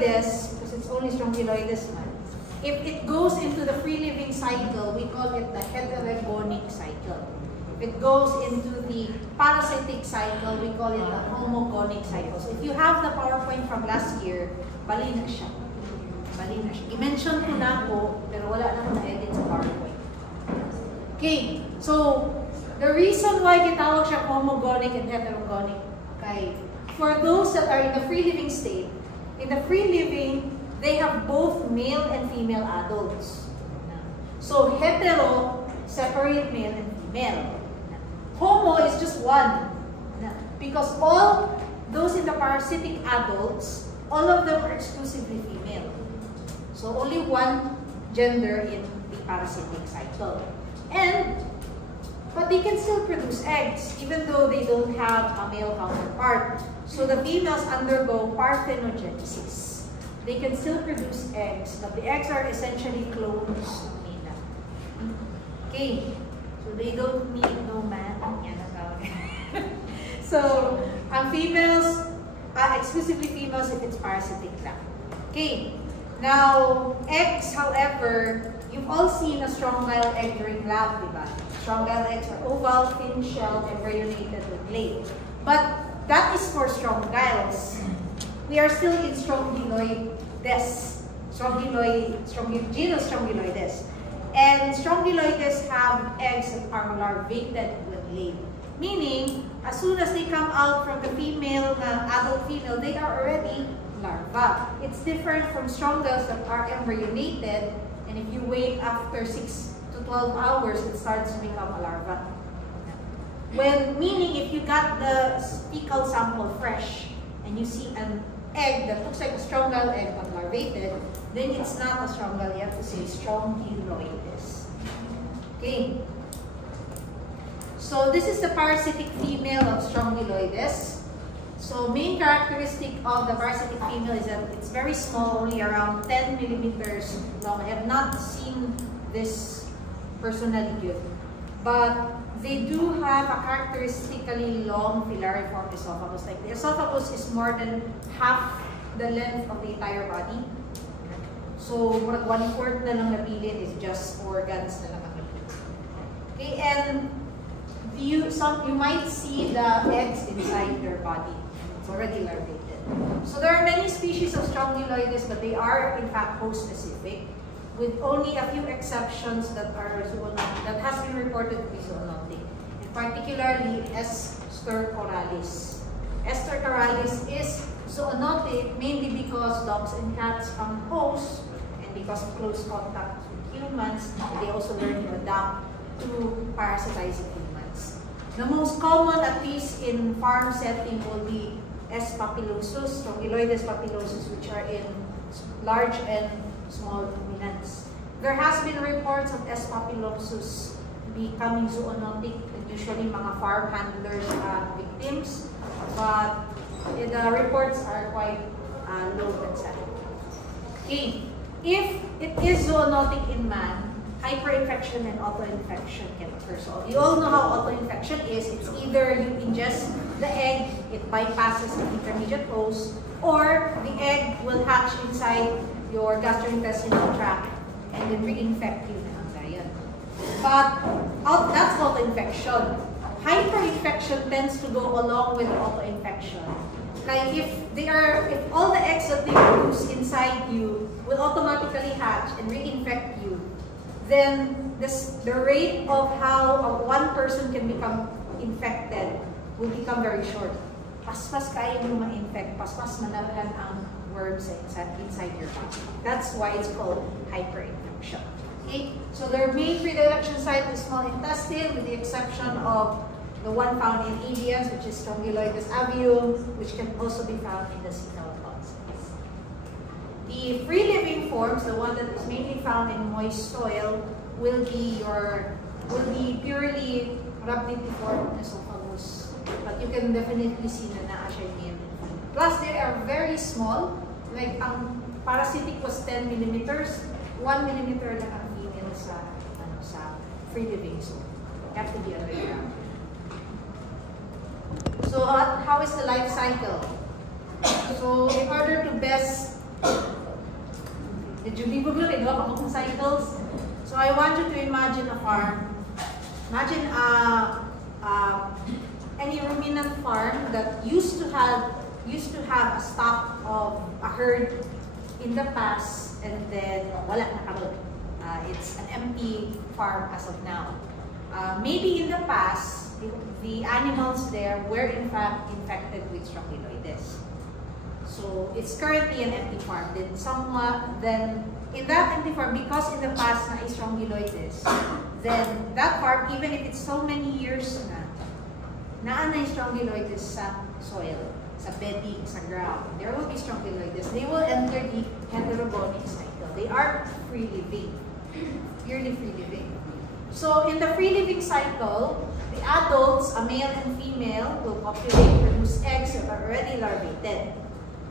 strongyloides, because it's only strongyloides man, if it goes into the free living cycle, we call it the heterogonic cycle. If it goes into the parasitic cycle, we call it the homogonic cycle. So if you have the PowerPoint from last year, bali na siya. Bali na siya. I-mention ko na po, pero wala na ko na-edit sa PowerPoint. Okay, so the reason why kitawag siya homogonic and heterogonic, okay, for those that are in the free living state, in the free living, they have both male and female adults. So hetero, separate male and female. Homo is just one. Because all those in the parasitic adults, all of them are exclusively female. So only one gender in the parasitic cycle. But they can still produce eggs, even though they don't have a male counterpart. So the females undergo parthenogenesis. They can still produce eggs, but the eggs are essentially clones of nila. Okay, so they don't need no man. So, ang females, exclusively females if it's parasitic lang. Okay, now, eggs, however, you've all seen a strong-gile egg during lab, diba? Strong-gile eggs are oval, thin-shelled, embryonated with late. But that is for strong-giles. We are still in Strongyloides. Genus Strongyloides. And Strongyloides have eggs that are larvated with late. Meaning, as soon as they come out from the female, adult female, they are already larva. It's different from stronggiles that are embryonated, and if you wait after 6 to 12 hours, it starts to become a larva. Meaning, if you got the fecal sample fresh, and you see an egg that looks like a strongile egg but larvated, then it's not a strongile. You have to say Strongyloides. Okay. So this is the parasitic female of Strongyloides. So main characteristic of the parasitic female is that it's very small, only around 10 millimeters long. I have not seen this personally yet. But they do have a characteristically long filariform esophagus. Like the esophagus is more than half the length of the entire body. So 1/4 na lang napilin is just organs na lang napilin. Okay, and you might see the eggs inside their body. It's already larvated. So there are many species of Strongyloides, but they are in fact host-specific, with only a few exceptions that are zoonotic, that has been reported to be zoonotic. And particularly S. stercoralis. S. stercoralis is zoonotic mainly because dogs and cats come host, and because of close contact with humans, they also learn to adapt to parasitizing humans. The most common, at least in farm setting, will be S. papillosus, Strongyloides papillosus, which are in large and small ruminants. There has been reports of S. papillosus becoming zoonotic, usually mga farm handlers victims, but the reports are quite low and sad. Okay, if it is zoonotic in man, hyperinfection and autoinfection can occur. So you all know how autoinfection is. It's either you ingest the egg, it bypasses the intermediate host, or the egg will hatch inside your gastrointestinal tract and then reinfect you. But that's autoinfection. Hyperinfection tends to go along with autoinfection. Like if all the eggs that they produce inside you will automatically hatch and reinfect you, then the rate of how one person can become infected will become very short. Paspas kaya mo ma-infect, paspas manalahan ang worms inside your body. That's why it's called hyperinfection. Okay? So their main predilection site is small intestine, with the exception of the one found in avians, which is Strongyloides avium, which can also be found in the cephalopods. The free-living forms, the one that is mainly found in moist soil, will be purely rhabditiform esophagus. But you can definitely see na siya male. Plus, they are very small. Like, ang parasitic was 10 millimeters. 1 millimeter lang ang female sa free-living. So, you have to be aware. So, how is the life cycle? So, in order to best medyo libog lang, diba? Pagkakong cycles. So I want you to imagine a farm. Imagine any ruminant farm that used to have a stock of a herd in the past, and then wala na karon. It's an empty farm as of now. Maybe in the past, the animals there were in fact infected with strongyloides. So it's currently an empty farm. Then in that empty farm, because in the past na strongyloides, then that farm, even if it's so many years na strongyloides sa soil, sa bedding, sa ground, there will be strongyloides. They will enter the heterogonic cycle. They are free living, purely free living. So in the free living cycle, the adults, a male and female, will copulate, produce eggs that are already larvated.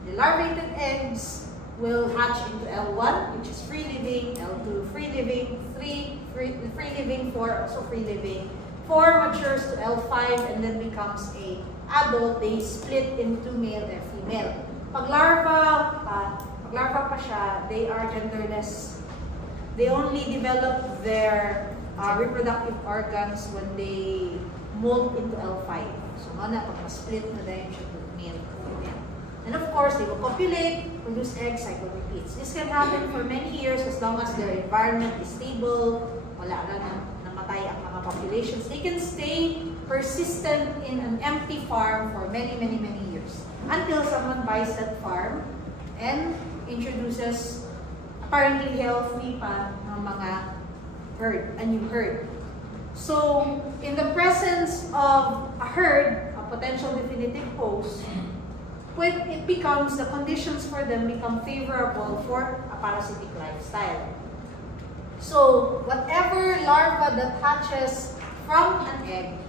The larvated eggs will hatch into L1, which is free living, L2 free living, 3 free living, 4 also free living. 4 matures to L5 and then becomes a adult. They split into male and female. Pag larva pa siya, they are genderless. They only develop their reproductive organs when they molt into L5. So, pag ma-split na dahil siya to male and female. And of course, they will copulate, produce eggs, cycle repeats. This can happen for many years as long as their environment is stable, wala na namatay ang mga populations. They can stay persistent in an empty farm for many, many, many years until someone buys that farm and introduces apparently healthy pa ng mga herd, a new herd. So, in the presence of a herd, a potential definitive host, when it becomes, the conditions for them become favorable for a parasitic lifestyle. So, whatever larva that hatches from an egg,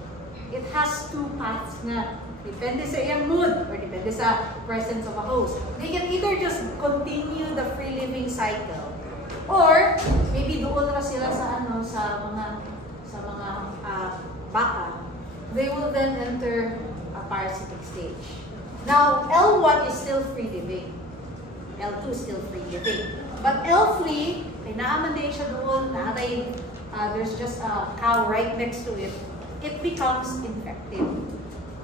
it has 2 paths na. Depende sa iyang mood or depende sa presence of a host. They can either just continue the free living cycle or maybe doon na sila sa mga baka. They will then enter a parasitic stage. Now, L1 is still free living. L2 is still free living. But L3, ay naaman din siya doon, there's just a cow right next to it. It becomes infective.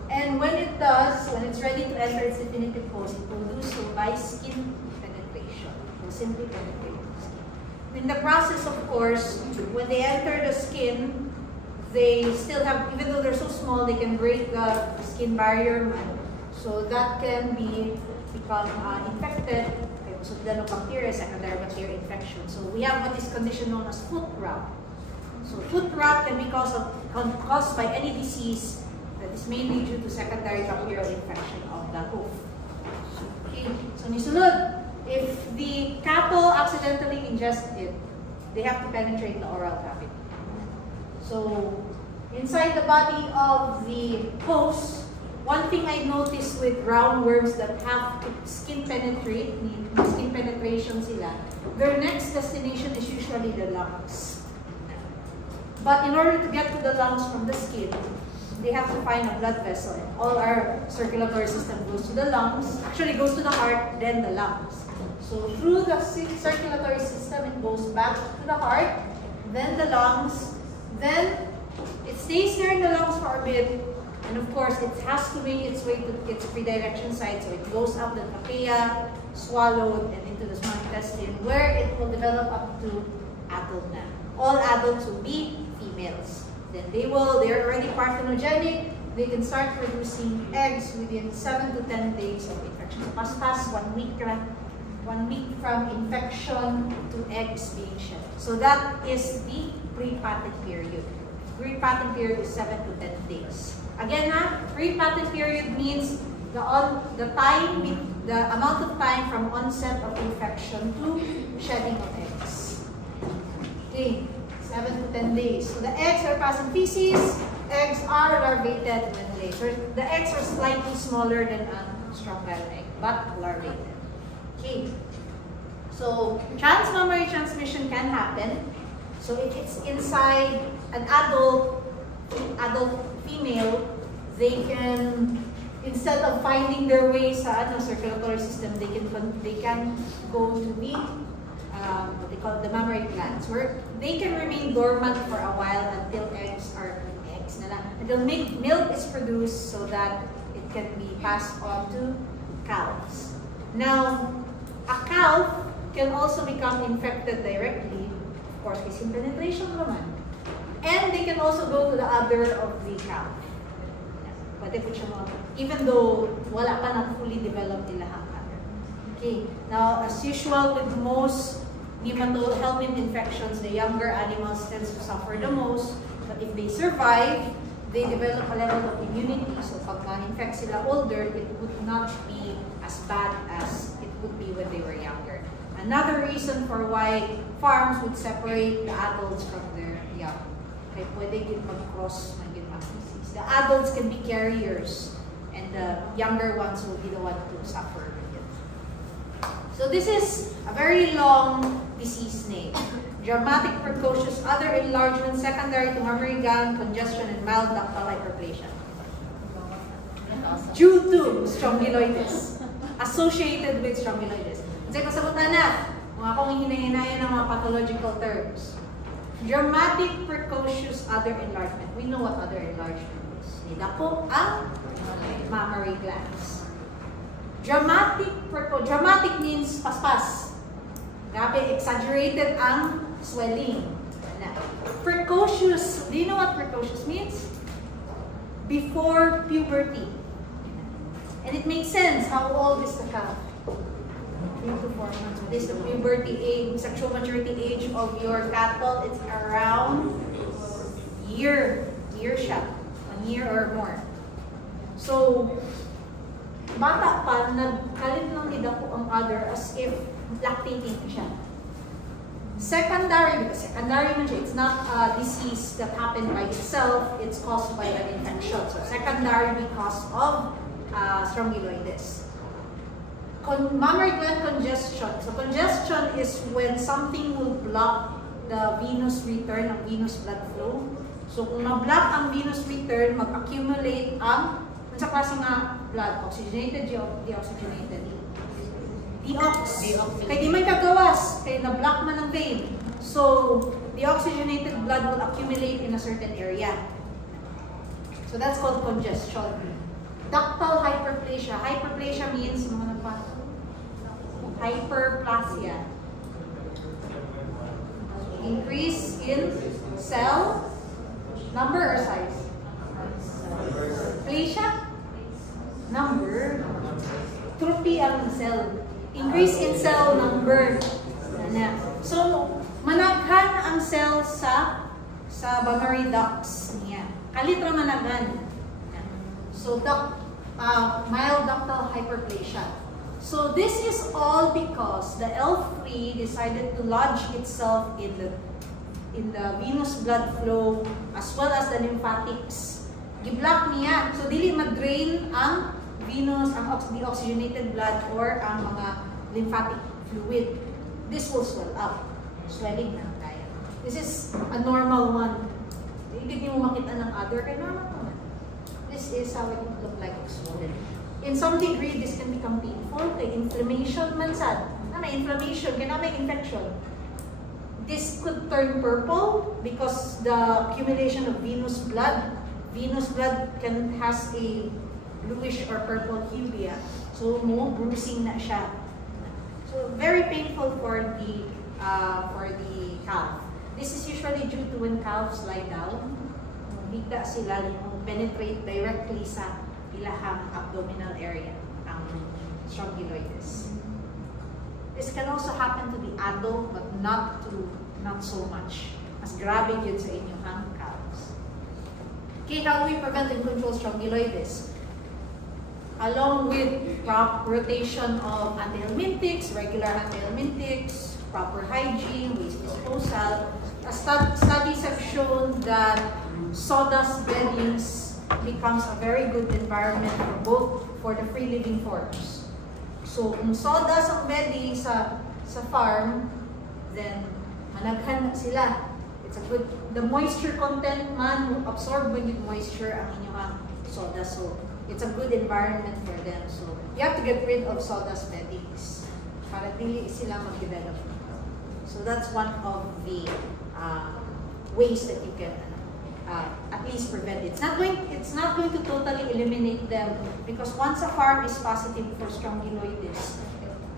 And when it does, when it's ready to enter its definitive host, it will do so by skin penetration. It will simply penetrate the skin. In the process, of course, when they enter the skin, they still have, even though they're so small, they can break the skin barrier. So that can become infected. So then bacteria, secondary bacterial infection. So we have what is condition known as foot rot. So foot rot can be caused by any disease that is mainly due to secondary bacterial infection of the hoof. Okay. So nisunod, if the cattle accidentally ingest it, they have to penetrate the oral cavity. So inside the body of the host, one thing I noticed with roundworms that have to skin penetration sila, their next destination is usually the lungs. But in order to get to the lungs from the skin, they have to find a blood vessel. All our circulatory system goes to the lungs, actually goes to the heart, then the lungs. So through the circulatory system, it goes back to the heart, then the lungs, then it stays there in the lungs for a bit, and of course, it has to make its way to its predilection site, so it goes up the trachea, swallowed, and into the small intestine, where it will develop up to adulthood. All adults will be females. Then they are already parthenogenic. They can start producing eggs within 7 to 10 days of infection. So past 1 week from infection to eggs being shed. So that is the pre-patent period. Pre-patent period is 7 to 10 days. Again, pre-patent period means the amount of time from onset of infection to shedding of eggs. Okay, 7 to 10 days. So the eggs are passing feces. Eggs are larvated when laid. So the eggs are slightly smaller than a strong-bile egg, but larvated. Okay. So transmammary transmission can happen. So if it's inside an adult female, they can, instead of finding their way sa circulatory system, they can go to the what they call the mammary glands, where they can remain dormant for a while until until milk is produced so that it can be passed on to calves. Now, a calf can also become infected directly, of course, kasi penetration naman. And they can also go to the udder of the calf. Pwede po siya even though wala pa na fully developed ilahang udder. Okay, now as usual with most neonatal helminth infections, the younger animals tend to suffer the most. But if they survive, they develop a level of immunity. So pag ma-infect sila older, it would not be as bad as it would be when they were younger. Another reason for why farms would separate the adults from their young. Kaya pwede din mag-cross ng disease. The adults can be carriers, and the younger ones will be the one to suffer with it. So this is a very long disease name. Dramatic precocious other enlargement secondary to mammary gland congestion and mild ductal hyperplasia. Due to strongyloides. Associated with strongyloides. Kasi pasagutan na, mga kong hinahinayan ng mga pathological terms. Dramatic precocious other enlargement. We know what other enlargement is. Nidako ang mammary glands. Dramatic means paspas. Grabe, exaggerated ang swelling. Precocious, do you know what precocious means? Before puberty. And it makes sense. How old is the cow? 3 to 4 months. What is the puberty age, sexual maturity age of your cattle? It's around year siya. 1 year or more. So, bata pa, nagkalit lang idako ang udder as if lactating siya. Secondary, because secondary man siya, it's not a disease that happened by itself, it's caused by an infection. So secondary because of strongyloides. Mammary gland congestion. So congestion is when something will block the venous return ng venous blood flow. So kung ma-block ang venous return, mag-accumulate ang sa klase nga blood, oxygenated, deoxygenated. Deox. Kaya di may kagawas, kaya na-block man ang vein. So, the oxygenated blood will accumulate in a certain area. So, that's called congestion. Ductal hyperplasia. Hyperplasia means, hyperplasia. Increase in cell number or size? Plasia? Number. Trophy ang cell. Increase in cell number. So, managhan ang cell sa mammary ducts niya. Kalitra managhan. So, mild ductal hyperplasia. So, this is all because the L3 decided to lodge itself in the venous blood flow as well as the lymphatics. Giblock niya. So, dili ma-drain ang venous, ang deoxygenated blood or ang mga lymphatic fluid. This will swell up. Swelling na kaya. This is a normal one. Hindi mo makita ng other, kaya normal naman. This is how it would look like swollen. In some degree, this can become painful. Kaya inflammation man sad. Na may inflammation, kaya na may infection. This could turn purple because the accumulation of venous blood. Venous blood has a bluish or purple hue. So, bruising na siya. So, very painful for the calf. This is usually due to when calves lie down. Higda sila, penetrate directly sa ilahang abdominal area, ang strongyloides. This can also happen to the adult, but not so much. Mas grabe yun sa inyong calves. Okay, how do we prevent and control strongyloides? Along with rotation of antihelminthics, regular antihelminthics, proper hygiene, waste disposal. Studies have shown that sawdust beddings becomes a very good environment for the free living forms. So kung sawdust ang bedding sa farm, then managhan sila. It's a good, the moisture content man absorb when you moisture ang inyong sawdust. So it's a good environment for them. So, you have to get rid of sawdust beddings para dili sila mag-develop. So that's one of the ways that you can at least prevent it. It's not going to totally eliminate them, because once a farm is positive for strongyloides,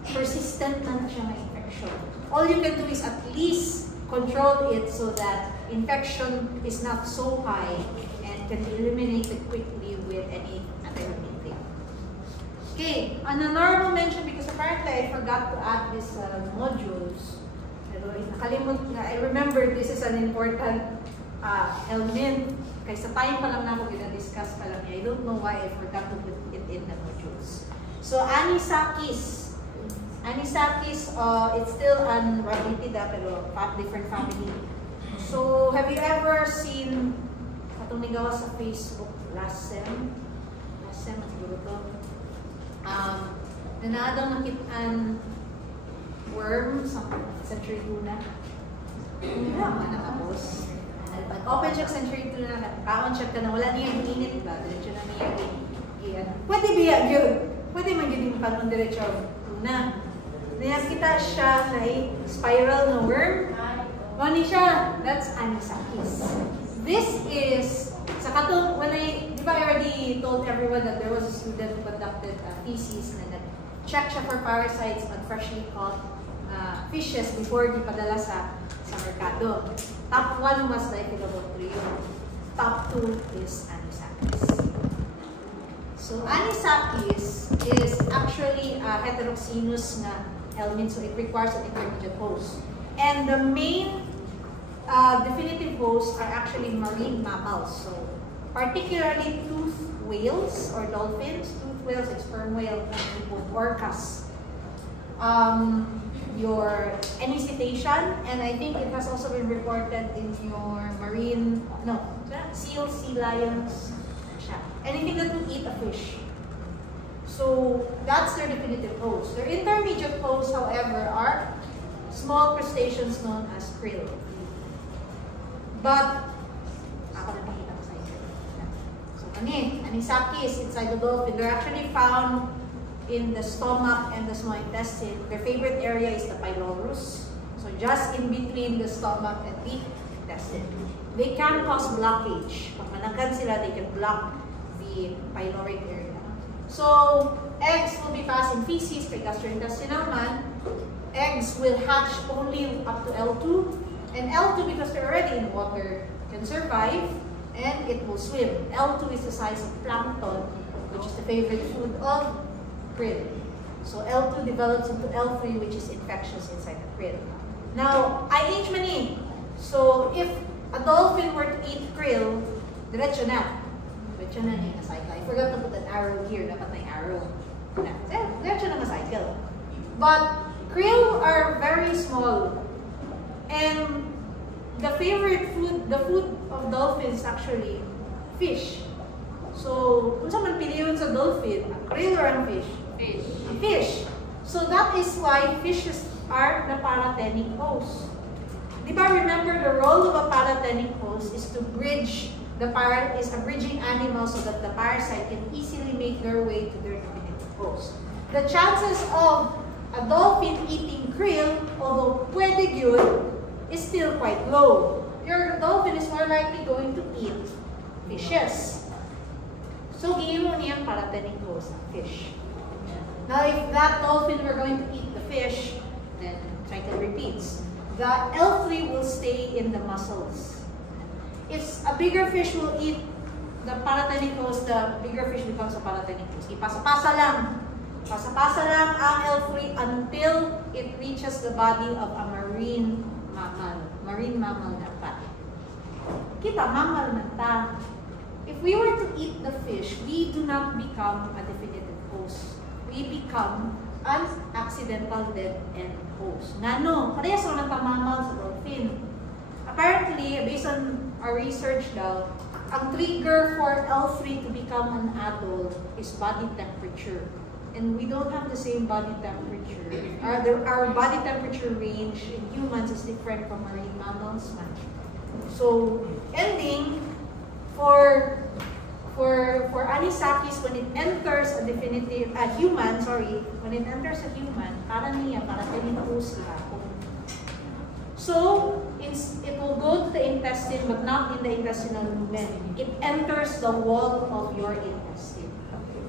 persistent na siya na infection. All you can do is at least control it so that infection is not so high and can be eliminated quickly with any antibiotic. Okay, an honorable mention, because apparently I forgot to add this modules. Pero I remember this is an important element. Kaysa time pa lang na ako gina-discuss pa lang niya. I don't know why I forgot to put it in the modules. So anisakis. Anisakis, it's still an Rhabditida, pero different family. So have you ever seen atong nigawa sa Facebook last sem at siguro to, na naadang nakitaan worm sa century tuna. Hindi naman nakapos. Pag-open siya sa century tuna, kaon siya ka na wala niya yung init ba? Diretso na niya yung pwede biya yun. Pwede man yun yung panong diretso tuna. Nakita siya na spiral na worm. Mani siya. That's anisakis. This is, sa katong, di ba I already told everyone that there was a student who conducted a thesis na nag-check siya for parasites on freshly caught fishes before di padala sa merkado. Top 1 was Diphyllobacterium. Top 2 is anisakis. So anisakis is actually a heteroxenous na element, so it requires an intermediate host. And the main definitive hosts are actually marine mammals. So particularly toothed whales or dolphins, toothed whales and sperm whale, orcas. Your any cetacean, and I think it has also been reported in your marine, seals, sea lions, anything that would eat a fish. So that's their definitive host. Their intermediate hosts, however, are small crustaceans known as krill. But, ako na pakita ko sa inyo. So anisakis inside the dolphin, they're actually found in the stomach and the small intestine. Their favorite area is the pylorus. So just in between the stomach and the intestine. They can cause blockage. Pag manangkan sila, they can block the pyloric area. So eggs will be passed in feces by gastrointestinal man. Eggs will hatch only up to L2. And L2, because they're already in water, can survive and it will swim. L2 is the size of plankton, which is the favorite food of krill. So L2 develops into L3, which is infectious inside the krill. Now, IH mani. So if a dolphin were to eat krill, diretso na. Diretso na niya cycle. I forgot to put an arrow here. Dapat may arrow. Diretso na cycle. But krill are very small. And the favorite food, the food of dolphins, actually fish. So, kung saan man piliyon sa dolphin, krill or ang fish? Fish. So that is why fishes are the paratenic host. Diba, remember the role of a paratenic host is to bridge is a bridging animal so that the parasite can easily make their way to their definitive host. The chances of a dolphin eating krill, although pwede yun, is still quite low. Your dolphin is more likely going to eat fishes. So, giimo niyang paratenic host ng fish. Now, if that dolphin were going to eat the fish, then cycle repeats. The L3 will stay in the muscles. If a bigger fish will eat the paratenic host, the bigger fish becomes a paratenic host. Pasa-pasa lang. Pasa-pasa lang ang L3 until it reaches the body of a marine mammal. Marine mammal na pa. Kita, mammal na ta. If we were to eat the fish, we do not become a definitive host. We become an accidental dead end host. Ngano? Parehas mo ng tamamal sa dolphin. Apparently, based on our research daw, ang trigger for L3 to become an adult is body temperature. And we don't have the same body temperature. Our body temperature range in humans is different from marine mammals. So, ending, for anisakis, when it enters a human, when it enters a human, para niya, para tenin host siya. intestine, but not in the intestinal lumen. It enters the wall of your intestine,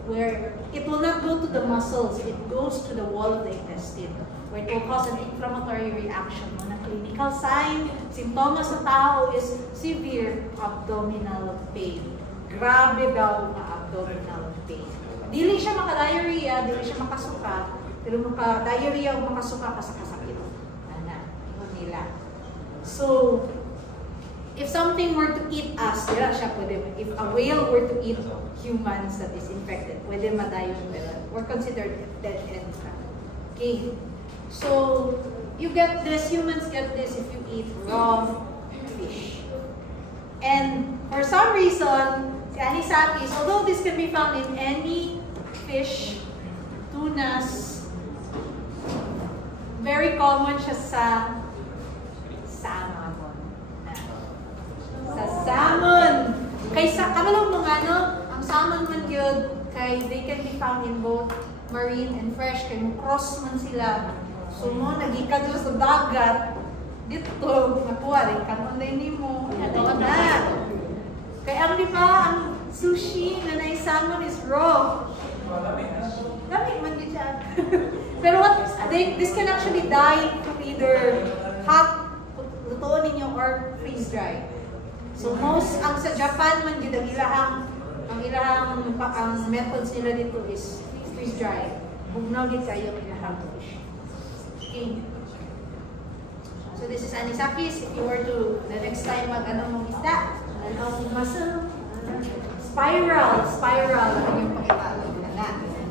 where it will not go to the muscles, it goes to the wall of the intestine, where it will cause an inflammatory reaction. Ang clinical sign, simptomas sa tao is severe abdominal pain. Grabe daw ang abdominal pain. Dili siya maka-diarrhea, dili siya makasuka, pero maka-diarrhea o makasuka ka sa kasakit. Nila. So, if something were to eat us, dira siya pwede. If a whale were to eat humans that is infected, pwede madayon, pero we're considered dead end. Okay. So, you get this, humans get this if you eat raw fish. And for some reason, si anisakis, although this can be found in any fish, tunas, very common siya sa salmon. Sa salmon. Kaysa, kabalong mo nga, no? Ang salmon man yun, kay they can be found in both marine and fresh, kay cross man sila. So mo, nagikan sila sa dagat, dito, nakuha, rin kanon na yun mo. Ito na. Kaya ang di ba, ang sushi na salmon is raw. Lamig man din siya. Pero what, this can actually die from either hot, lutoon ninyo, or freeze dry. So most, ang sa Japan man yun, ang methods nila dito is freeze dry. Bugnaw din kayo ang ilahang fish. Okay. So this is anisakis. If you were to, the next time mag-ano mong isda, muscle, spiral, ano yung pakipalo na.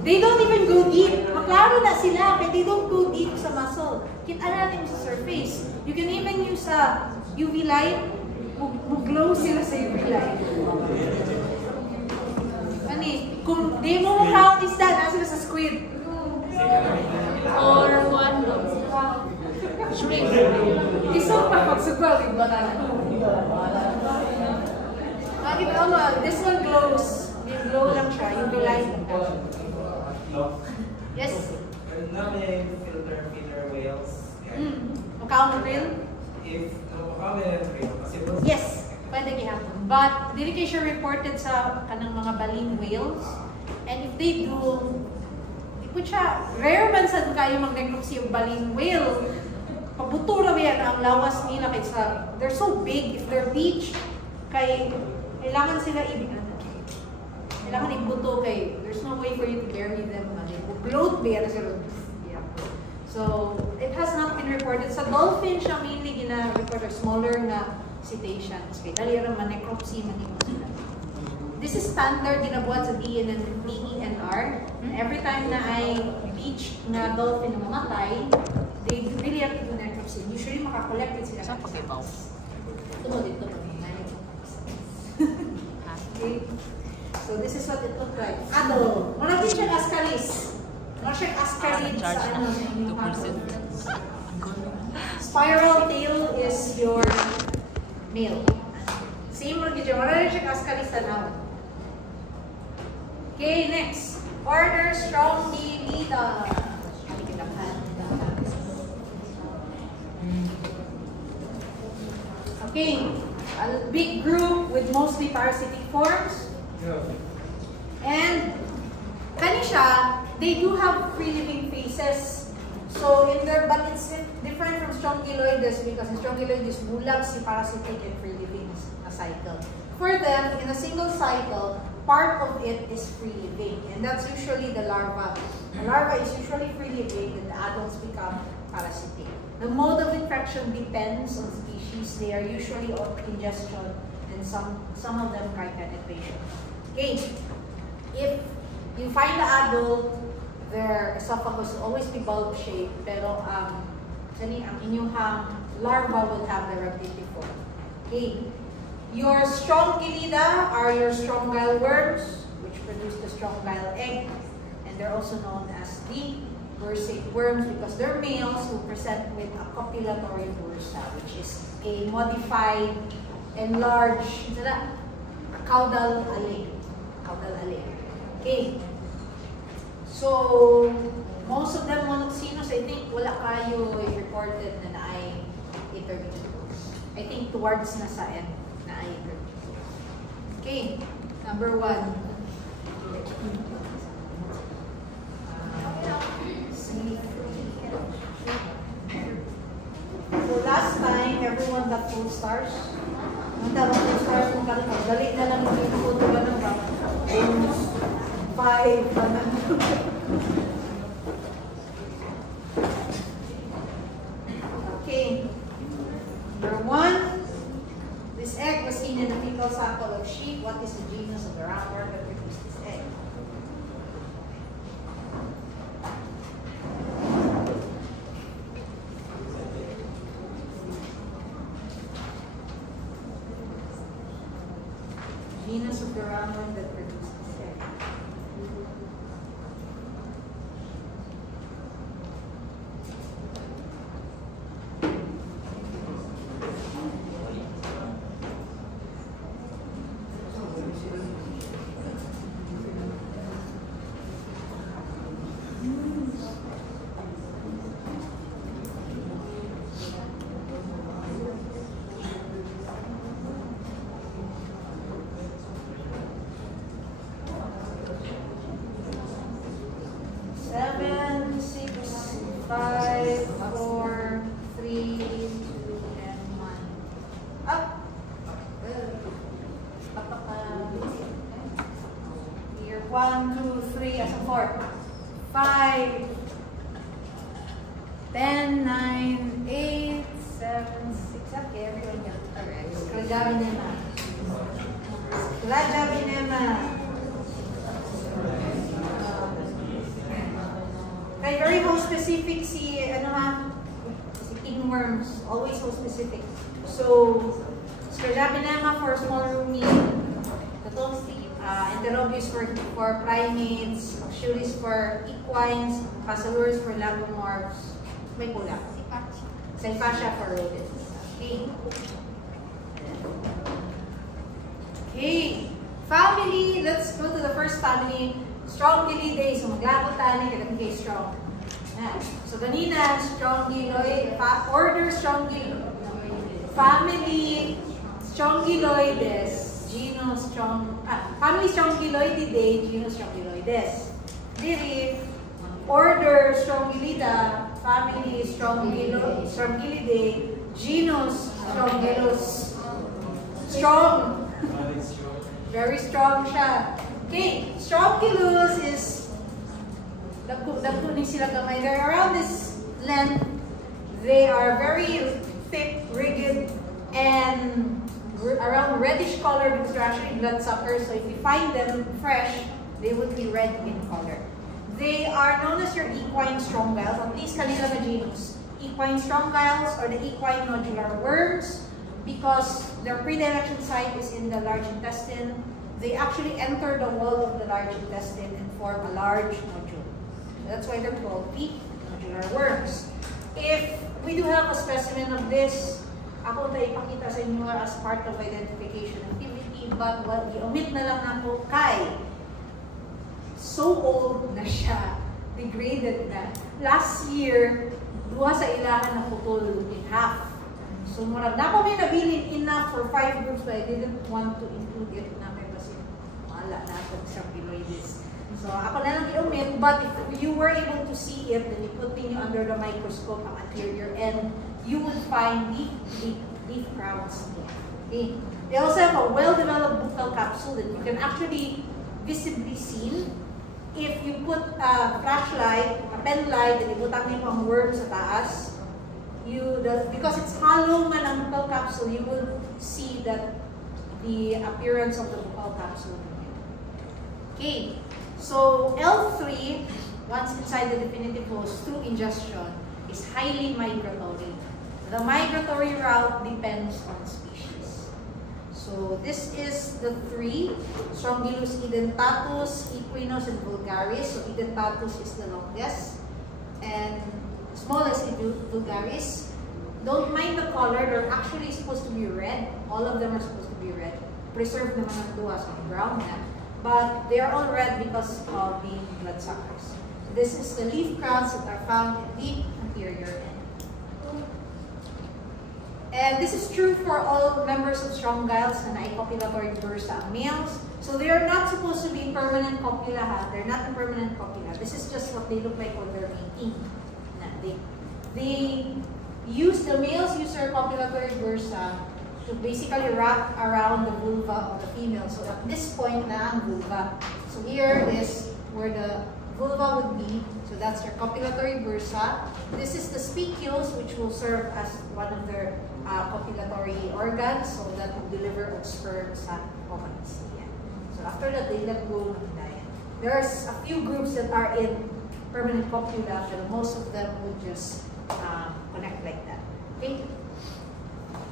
They don't even go deep. Maklaro na sila, but they don't go deep sa muscle. Kita natin sa surface. You can even use a UV light. Mag-glow sila sa UV light. Kung di mo makakount isda, na sila sa squid. Or one shrimp. Isang papagsugwal, di ba na? This one glows. Yung glow lang siya, UV light. Yes? Now they filter whales. Makauno rin? If possible. Yes, pwede gihapon. But dili kayo siya reported sa kanang mga baleen whales. And if they do, ipod siya, rare man sa kayo mag-necropsy yung baleen whale. Pabutura ba yan ang lawas nila kaysa, they're so big, if they're beach, kailangan sila kailangan ibuto kay, there's no way for you to bury them. Float ba yan sila? Yeah. So, it has not been reported. Sa dolphin siya mainly gina-report or smaller na cetaceans. Kaya dali rin necropsy man yung sila. This is standard ginabuhat sa DENR. Every time na ay beach na dolphin na mamatay, they really have to do necropsy. Usually makakolect din sila. Saan pakibaw? Ito dito. Okay. So this is what it looked like. Ado, muna din siya ascaris. Muna siya ascaris sa ano. 2%. Spiral tail is your male. Same mo gito. Muna din siya ascaris tanaw. Okay, next. Order Strongylida. Okay, a big group with mostly parasitic forms. And kanisha, they do have free-living phases. So in there, but it's different from Strongyloides because in Strongyloides, bulag si parasitic and free-living na cycle. For them, in a single cycle, part of it is free-living, and that's usually the larva. The larva is usually free-living, and the adults become parasitic. The mode of infection depends on species. They are usually of ingestion, and some of them by penetration. Okay, if you find the adult, their esophagus will always be bulb-shaped, pero ang inyong larva will have the rhabditiform. Okay, your Strongylida are your strongyle worms, which produce the strongyle egg, and they're also known as the bursate worms because they're males who present with a copulatory bursa, which is a modified, enlarged, caudal allele. Okay. So, most of them monoxenos, I think, wala kayo reported na ay intermittent. I think towards na sa end na either. Okay, number 1. So last time, everyone got full stars. Ang tawag full stars kung kalito. Dali na lang yung photo ba ng ba? 5 ba na? Okay. Number 1. This egg was seen in a fecal sample of sheep. What is the genus of the roundworm that produced this egg? Genus of the roundworm that produced this egg. Very specific si, ano ha, si pinworms, always so specific. So, Scrojaminema for small ruminant, Enterobius for primates, Oxuris for equines, Phasalurus for lagomorphs, may kulang. Syphacia for rodents. Okay. Okay. Family, let's go to the first family. Strongylidae. So, maglakot tayo ng kay strong. So, ganina, Strongyloides, order Strongyloides, family Strongyloides, genus family Strongyloididae, genus Strongyloides. Diri, order Strongylida, family Strongylidae, genus Strongylus. Strong. Very strong siya. Okay, Strongylus is sila kamay. They're around this length. They are very thick, rigid, and around reddish color because they're actually bloodsuckers. So if you find them fresh, they would be red in color. They are known as your equine strongyles. At least kanila na genus. Equine strongyles or the equine nodular worms because their predilection site is in the large intestine. They actually enter the wall of the large intestine and form a large nodule. That's why they're called deep nodular worms. If we do have a specimen of this, ako tayo ipakita sa inyo as part of identification activity, but what i-omit na lang ako kay so old na siya, degraded na. Last year, duha sa ilahan na putol in half. So, murag na ako may nabilin enough for 5 groups, but I didn't want to include it namin kasi wala na ako sa Strongyloides. So, ako na lang i-omit, but if you were able to see it, then you put it under the microscope ang anterior end, you will find leaf crowns. Okay. They also have a well-developed buccal capsule that you can actually visibly see. If you put a flashlight, a pen light, and ibutang niyo ang worm sa taas, because it's hollow man ang buccal capsule, you will see that the appearance of the buccal capsule. Okay. So, L3, once inside the definitive host through ingestion, is highly migratory. The migratory route depends on species. So, this is the 3, Strongylus edentatus, equinus, and vulgaris. So, edentatus is the longest, and smallest is vulgaris. Don't mind the color, they're actually supposed to be red. All of them are supposed to be red. Preserved naman ang duwa, so brown na. But they are all red because of being bloodsuckers. This is the leaf crowns that are found in the anterior end. And this is true for all members of strongyles na naikopulatory bursa ang males. So they are not supposed to be permanent copula, ha? They're not a permanent copula. This is just what they look like when they're mating. They use, the males use their copulatory bursa to basically wrap around the vulva of the female. So at this point na ang vulva. So here is where the vulva would be. So that's your copulatory bursa. This is the spicules, which will serve as one of their copulatory organs, so that will deliver of sperm sa ovaries. Yeah. So after that, they let go ng diet. There's a few groups that are in permanent copula, but most of them would just connect like that. Okay?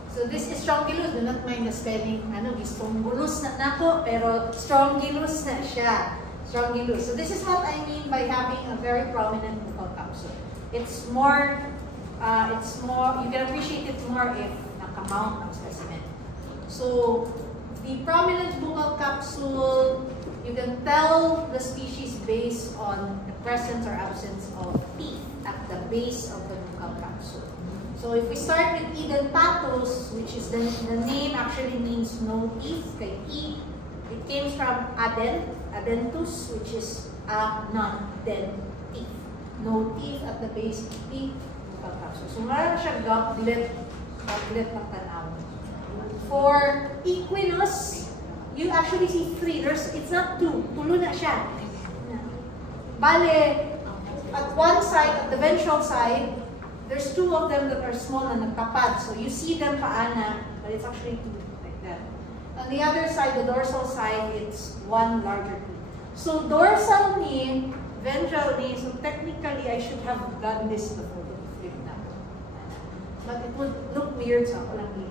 So this is strongylus. Do not mind the spelling. Strongylus na nako, pero strongylus na siya. Strongylus. So this is what I mean by having a very prominent buccal capsule. It's more, you can appreciate it more if nakamount ang specimen. So the prominent buccal capsule, you can tell the species based on the presence or absence of teeth at the base of the buccal capsule. So if we start with edentatus, which is the name actually means no teeth, kay E, it came from adentus, which is non-dead teeth. No teeth at the base of the buccal capsule. So meron siya goblet ng tanaw. For equinus, you actually see three. It's not two. Tulo na siya. Bale, at one side, at the ventral side, there's two of them that are small and nagtapad. So you see them paana, but it's actually two like that. On the other side, the dorsal side, it's one larger teeth. So dorsal ni, ventral ni, so technically I should have done this before the flip na. But it would look weird sa ako lang ni.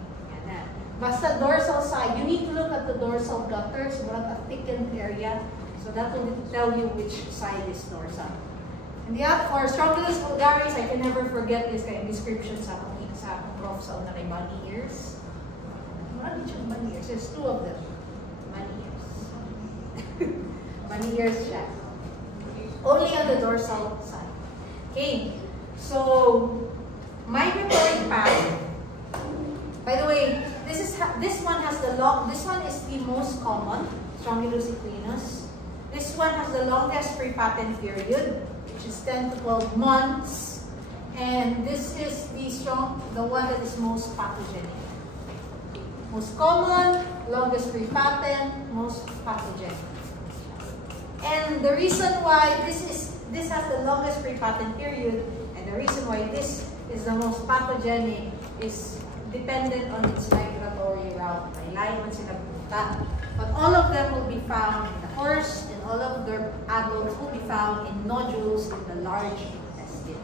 Basta dorsal side, you need to look at the dorsal gutters, what a thickened area. So that will tell you which side is dorsal. And for Strongylus vulgaris, I can never forget this kind of description sa prof sa una kay bunny ears. Marami siyang bunny ears. There's two of them. Bunny ears. Bunny ears siya. Only on the dorsal side. Okay. So, migratory path. By the way, this one is the most common, Strongylus equinus. This one has the longest prepatent period, which is 10 to 12 months. And this is the one that is most pathogenic. Most common, longest prepatent, most pathogenic. And the reason why this has the longest prepatent period, and the reason why this is the most pathogenic is dependent on its migratory route. May layo man sila punta. But all of them will be found in the horse, and all of their adults will be found in nodules in the large intestine.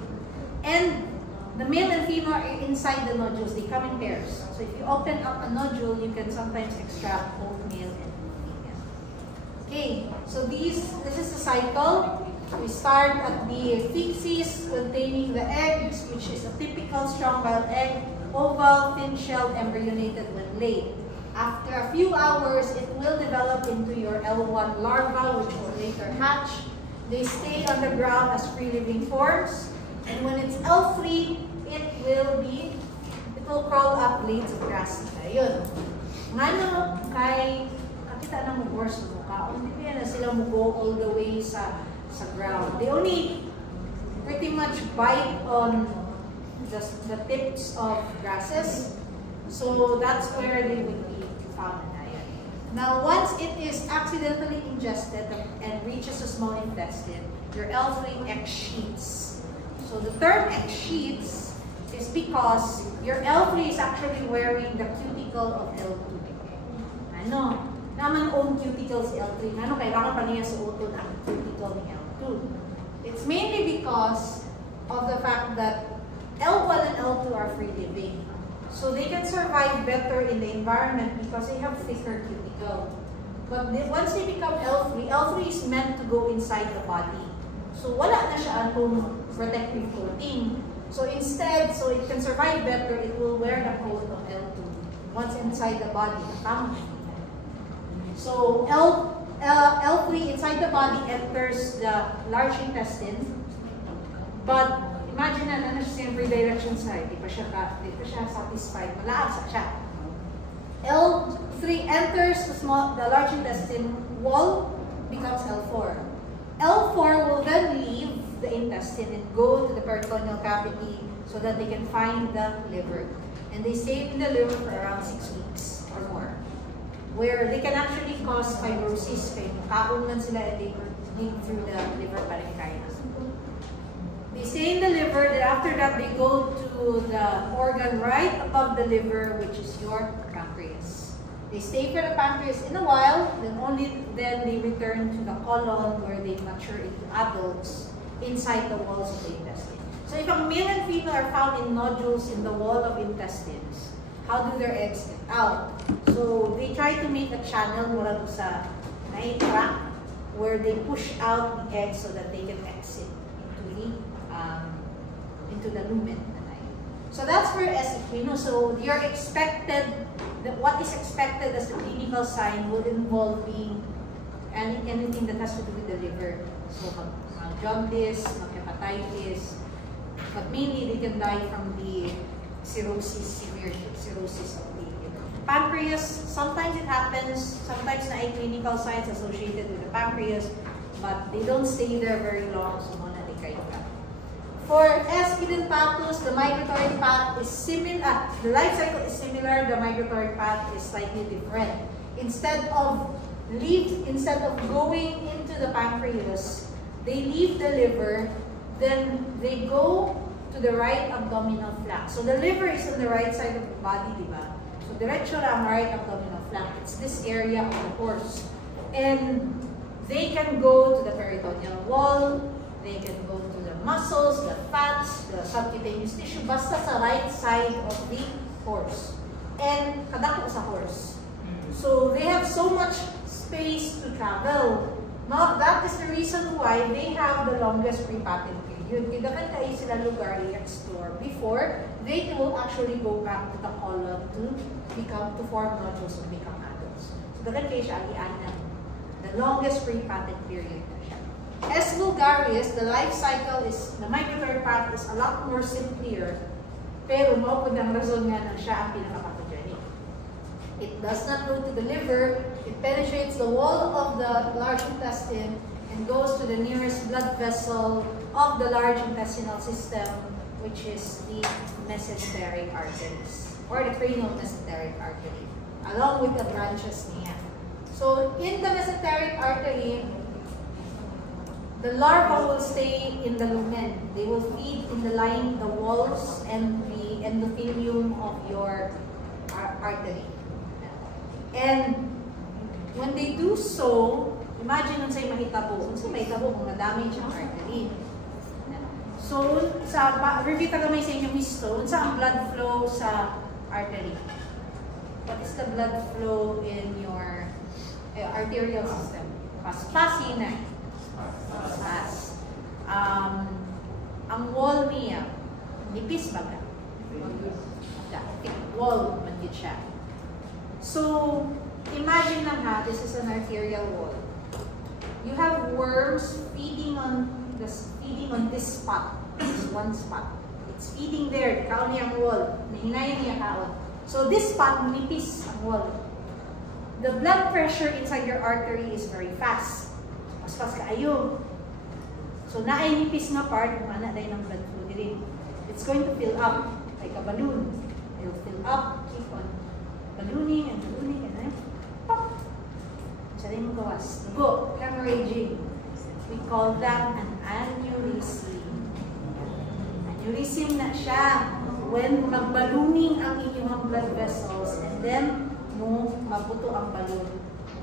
And the male and female are inside the nodules. They come in pairs. So if you open up a nodule, you can sometimes extract both male and female. Okay, so this is the cycle. We start at the physis containing the eggs, which is a typical strongyled egg, oval, thin-shelled, embryonated when laid. After a few hours, it will develop into your L1 larva, which will later hatch. They stay on the ground as free-living forms. And when it's L3, it will crawl up blades of grass. Ayun. Ngano, kakita na mo horse mo ka. Hindi na sila mo go all the way sa ground. They only pretty much bite on the tips of grasses. So that's where they would be found. Now, once it is accidentally ingested and reaches a small intestine, your L3 exsheets. So the term exsheets is because your L3 is actually wearing the cuticle of L2. Ano? Naman own cuticle si L3. Ano? Kailangan pa niya sa utol ang cuticle ni L2. It's mainly because of the fact that L1 and L2 are free living. So they can survive better in the environment because they have thicker cuticle. But once they become L3, L3 is meant to go inside the body. So wala na siya atong protective coating. So instead, so it can survive better, it will wear the coat of L2 once inside the body. So L3 inside the body enters the large intestine, but imagine na siyempre direction side, di pa siya satisfied, malaasa siya. L3 enters the large intestine wall, becomes L4. L4 will then leave the intestine and go to the peritoneal cavity so that they can find the liver. And they stay in the liver for around 6 weeks or more, where they can actually cause fibrosis. Kaya makaon man sila and they dig through the liver parenchyma. They stay in the liver, then after that they go to the organ right above the liver, which is your pancreas. They stay for the pancreas in a while, then only then they return to the colon where they mature into adults inside the walls of the intestine. So if a male and female are found in nodules in the wall of intestines, how do their eggs get out? So they try to make a channel mula sa track where they push out the eggs so that they can exit into the lumen. So that's for S. equino. So you're expected, what is expected as a clinical sign will involve being anything that has to do with the liver. So jaundice, hepatitis, but mainly they can die from the cirrhosis, severe cirrhosis of the liver. Pancreas, sometimes it happens, sometimes na ay clinical signs associated with the pancreas, but they don't stay there very long, so for S. edentatus, the migratory path is similar. The life cycle is similar. The migratory path is slightly different. Instead of going into the pancreas, they leave the liver. Then they go to the right abdominal flank. So the liver is on the right side of the body, diba? So diretso lang right abdominal flank. It's this area of the horse, and they can go to the peritoneal wall. They can go to the muscles, the fats, the subcutaneous tissue, basta sa right side of the horse. And kadako sa horse. So they have so much space to travel. Now, that is the reason why they have the longest pre-patent period. Kailangan kayo sila lugar i-explore before they will actually go back to the colon to form nodules and become adults. So dagan kayo siya agi-anan. The longest pre-patent period. S. vulgaris, the life cycle is, the migratory path is a lot more simpler, pero maupod ang rason nga na siya ang pinaka-pathogenic. It does not go to the liver, it penetrates the wall of the large intestine and goes to the nearest blood vessel of the large intestinal system, which is the mesenteric arteries, or the cranial mesenteric artery, along with the branches niya. So, in the mesenteric artery, the larva will stay in the lumen. They will feed in the walls and the endothelium of your artery. And when they do so, imagine unsay mahitabo. Unsay mahitabo kung na-damage ang artery. So, review ka gamay sa inyong histo, unsa ang blood flow sa artery? What is the blood flow in your arterial system? Paspasin na. Ang wall niya, nipis ba ka? Wall, magit siya. So, imagine lang ha, this is an arterial wall. You have worms feeding on this spot. This is one spot. It's feeding there, kaon niya ang wall. Nahinayan niya kaon. So, this spot, nipis ang wall. The blood pressure inside your artery is very fast. Mas fast kaayo. So, nipis na part, mana dahil ng blood flow din. It's going to fill up like a balloon. It'll fill up, keep on ballooning and then pop! Siya rin mo gawas. Go! Hemorrhaging. We call that an aneurysm. Aneurysm na siya when magballooning ang inyong blood vessels and then mabuto ang balloon,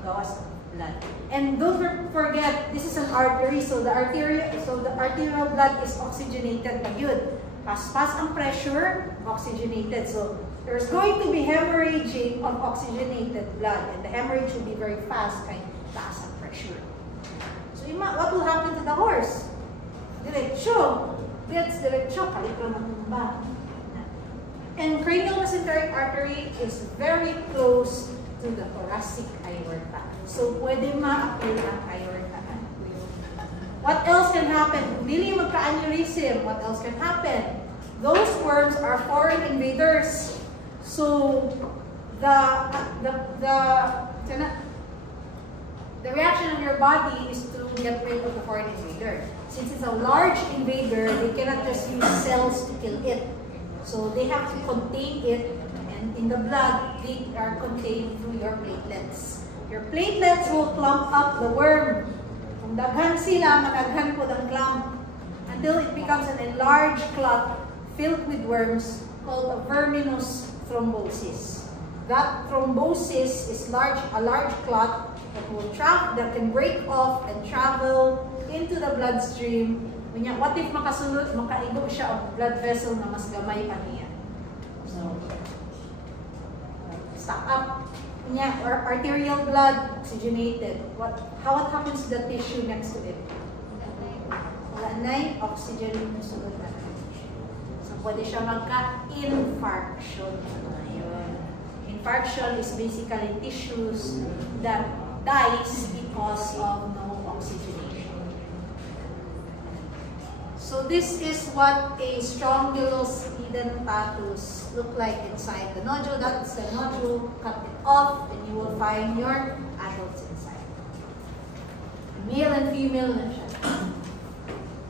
gawas ng blood. And don't forget, this is an artery, so the arterial blood is oxygenated na yun. Pas-pas ang pressure, oxygenated. So there's going to be hemorrhaging of oxygenated blood, and the hemorrhage will be very fast, kaya taas ang pressure. So what will happen to the horse? Diretso. Gets diretso, kalikro na tumba. And cranial mesenteric artery is very close to the thoracic aorta. So, pwede ma-appeal ang aorta. What else can happen? Kung dili magka-aneurysm, what else can happen? Those worms are foreign invaders. So the reaction of your body is to get rid of the foreign invader. Since it's a large invader, they cannot just use cells to kill it. So they have to contain it, and in the blood, they are contained through your platelets. Your platelets will clump up the worm. Kung daghan sila, madaghan po ang clump until it becomes an enlarged clot filled with worms called a verminous thrombosis. That thrombosis is a large clot that can break off and travel into the bloodstream. What if makaigo siya ang blood vessel na mas gamay pa niya? So, stock up. Arterial blood, oxygenated. What happens to the tissue next to it? Wala na oxygen yung sunod na. So, pwede siya magka-infarction. Infarction is basically tissues that dies because of no oxygenation. So this is what a Strongylus edentatus look like inside the nodule. That's the nodule. Cut it off and you will find your adults inside. Male and female na siya.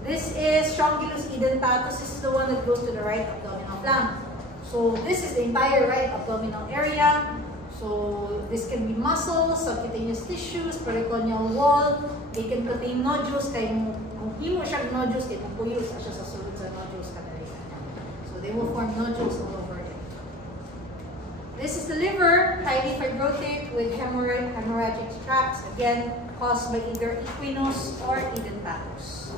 This is Strongylus edentatus. This is the one that goes to the right abdominal flank. So this is the entire right abdominal area. So this can be muscles, subcutaneous tissues, peritoneal wall. They can contain nodules. Kaya kung himo siya nodules, kaya kung puyo siya sa sulod sa nodules kadali. So they will form nodules all over it. This is the liver, highly fibrotic with hemorrhagic tracts, again caused by either equinus or edentatus.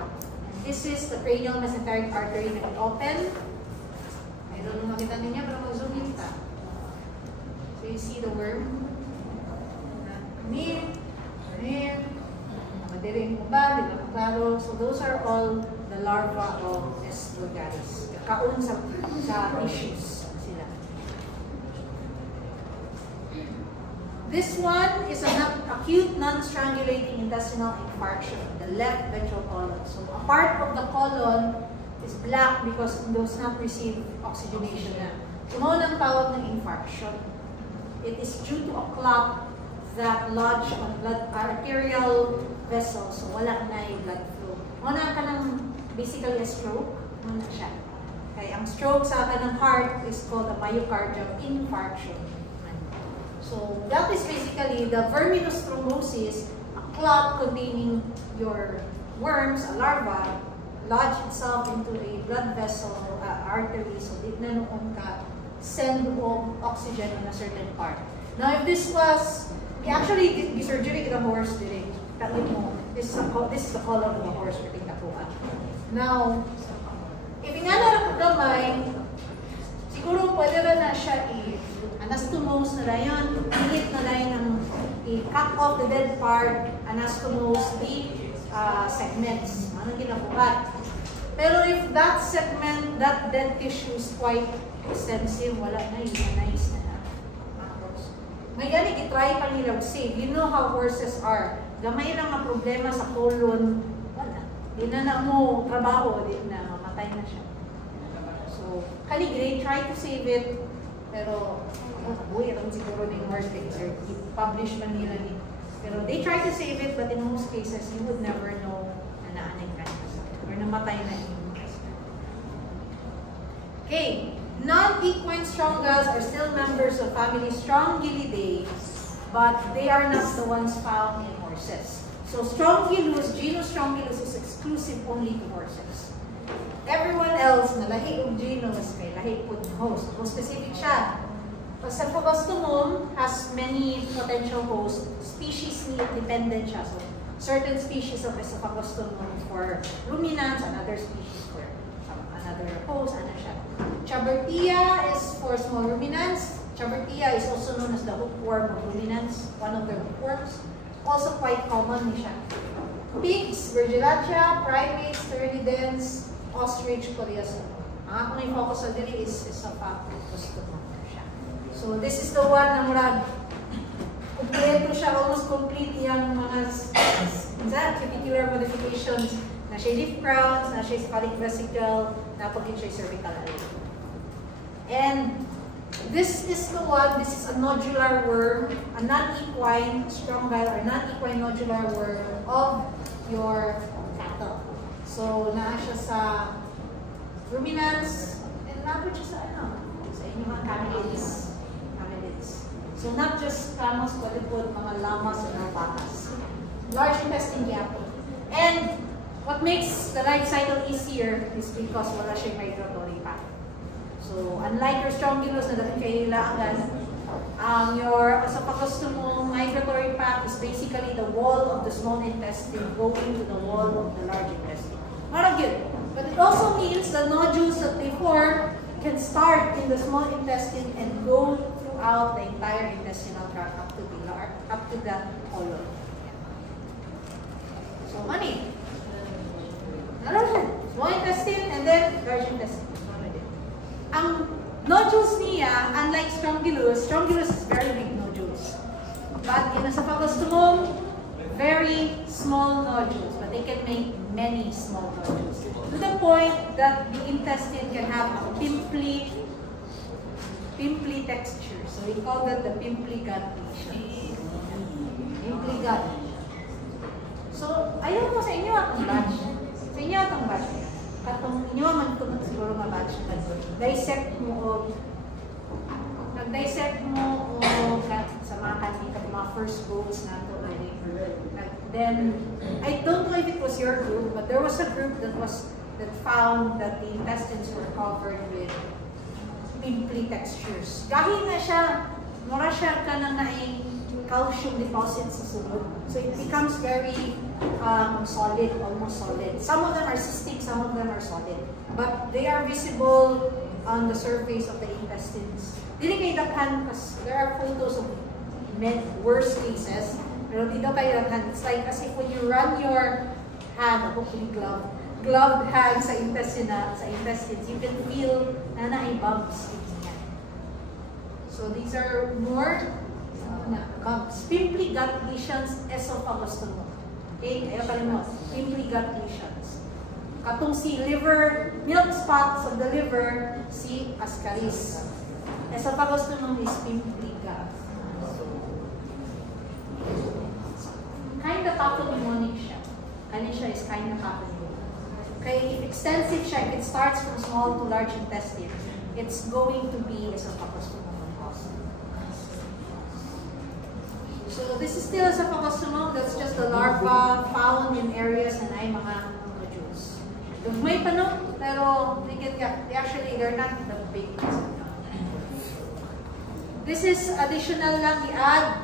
And this is the cranial mesenteric artery na open. I don't know makita niya, pero mag-zoom in ta. So you see the worm. So those are all the larvae of S. vulgaris. Kaon sa tissues sila. This one is an acute non-strangulating intestinal infarction, the left ventral colon. So a part of the colon is black because it does not receive oxygenation na. Sumunod ang tawag ng infarction. It is due to a clot that lodge on blood arterial vessels, so wala na yung blood flow. Muna ka ng basically a stroke, muna siya. Kaya ang stroke sa akin ng heart is called a myocardial infarction. So that is basically the verminous thrombosis, a clot containing your worms, a larva, lodge itself into a blood vessel, artery, so di na noon ka send oxygen on a certain part. Now if this was, we actually did surgery with a horse today. This is the colon of a horse we're taking nakuha. Now, if nga na gamay, siguro pwede na siya anastomose na yun, pilit na lang i-cut off the dead part, anastomose the segments. Anong ginabuhat? Pero if that segment, that dead tissue is quite extensive, wala na, nice na. Ngayon, i-try pa nila save. You know how horses are. Gamay lang ang problema sa colon, wala. Di na mo trabaho, di na mamatay na siya. So, they try to save it, pero buhay lang siguro ng horse or i-publish man nila ni. Pero they try to save it, but in most cases, you would never know na naanig ka or namatay na yun. Okay, non-equine strongylus are still members of family Strongylidae, but they are not the ones found in horses. So Strongylus, genus Strongylus is exclusive only to horses. Everyone else na lahi of genus kay lahi po host. Specific siya. Cephagostomum has many potential hosts. Species dependent siya. So certain species of Cephagostomum for ruminants, another species for another host, ano siya. Chabertia is for small ruminants. Chabertia is also known as the hookworm of ruminants, one of the hookworms. Also quite common siya. Pigs, Virgulatia, primates, Turdidens, ostrich, Coleostomum. Ang akong i-focus sa dili is Cephagostomum siya. So this is the one na murag Kompleto siya, almost complete yung mga cuticular modifications na siya leaf crowns, na siya cephalic vesicle, na pagkin siya cervical area. And this is the one, this is a nodular worm, a non-equine strongyle or non-equine nodular worm of your cattle. So, naa siya sa ruminants, and nabot siya sa inyong mga camelids. So, not just camels, but mga llamas and alpacas. Large intestine gap. And what makes the life cycle easier is because wala siyang migratory path. So, unlike your strongylos na dahil kailangan, your esophagostomy migratory path is basically the wall of the small intestine going to the wall of the large intestine. Not good. But it also means the nodules that they form can start in the small intestine and go throughout the entire intestinal tract up to the colon. So, money. Small intestine and then large intestine. Ang nodules niya, unlike strongylos is very big nodules. But in esophagostomy, very small nodules, but they can make many small nodules. To the point that the intestine can have a pimply texture. So we call that the pimply gut lesion. Pimply gut. So, ayaw mo sa inyo atong batch. Sa inyo atong batch. Katong inyo man ito siguro nga batch. Nag-dissect mo sa mga kanina, mga first goals na ito. Then, I don't know if it was your group, but there was a group that found that the intestines were covered with pimply textures. Dahil na siya, mura siya ka na calcium deposits sa sulod. So it becomes very solid, almost solid. Some of them are cystic, some of them are solid. But they are visible on the surface of the intestines. Dili kayo dakhan, because there are photos of worse cases. Pero dito kayo dakhan. It's like as if when you run your hand, hopefully gloved hand sa intestines, you can feel na bumps. So these are more bumps. Pimply gut lesions, esophagostomy. Okay, ayaw kalimot. Pimply gut lesions. Katong si liver, milk spots of the liver, si ascaris. Esophagostomy is pimply gut. Kind of pathognomonic siya. Kani siya is kind of pathognomonic. Okay, if extensive siya, if it starts from small to large intestine, it's going to be esophagostomy. So this is still esophagostomy. That's just the larva found in areas na ay mga nodules. May panog, pero they're not the big ones. This is additional lang i-add.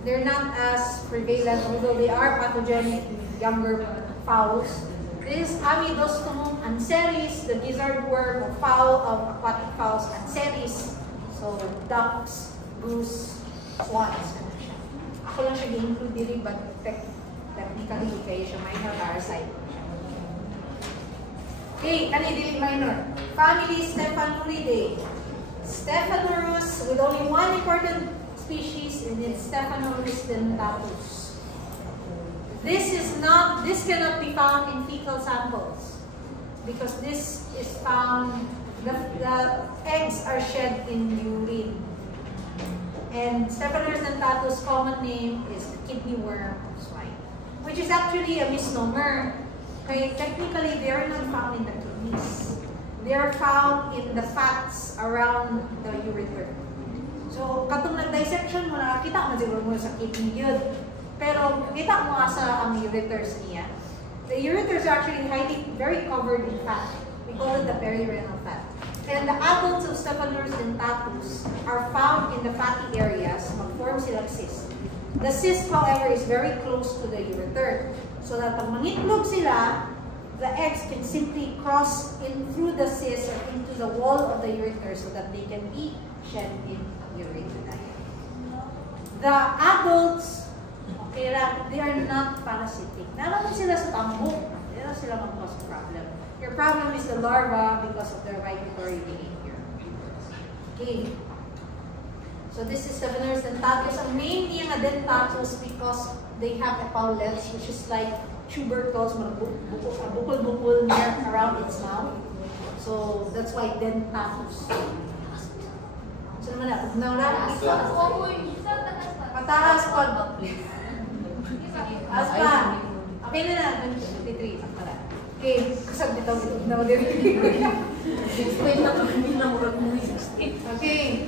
They're not as prevalent, although they are pathogenic in younger fowls. This is Amidostomum anceris, the gizzard worm of aquatic fowls, anceris. So ducks, goose, swans. Ako lang siya i-include dili, but technically kayo siya minor parasite. Okay, kani dili minor. Family Stephanuridae. Stephanorus with only one important species, and it's Stephanorus dentatus. This cannot be found in fecal samples because this is found, the eggs are shed in urine. And Stephanorus dentatus' common name is the kidney worm of swine, which is actually a misnomer. Okay, technically, they are not found in the kidneys. They are found in the fats around the ureter. So, katong nag-dissection mo, nakakita mo siguro mo sa kidney yun. Pero, kita mo sa ang ureters niya. The ureters are actually very covered in fat. We call it the perirenal fat. And the adults of Stephanorus dentatus are found in the fatty areas, mag-form silang cyst. The cyst, however, is very close to the ureter. So that pag mangitlog sila, the eggs can simply cross in through the cyst or into the wall of the ureter so that they can be shed in urethra. The adults, okay lang, they are not parasitic. Nalaman sila sa tambok. Hindi na sila mag-cause problem. Your problem is the larva because of their migratory behavior. Okay. So this is Staphylococcus dentatus. Ang main niya nga dentatus because they have epaulets, which is like tubercles, bukol-bukol near around its mouth. So that's why dentatus. So naman na, nawala. Mataas pa. As pa. Okay na na. 23. Okay, kasag dito. Okay.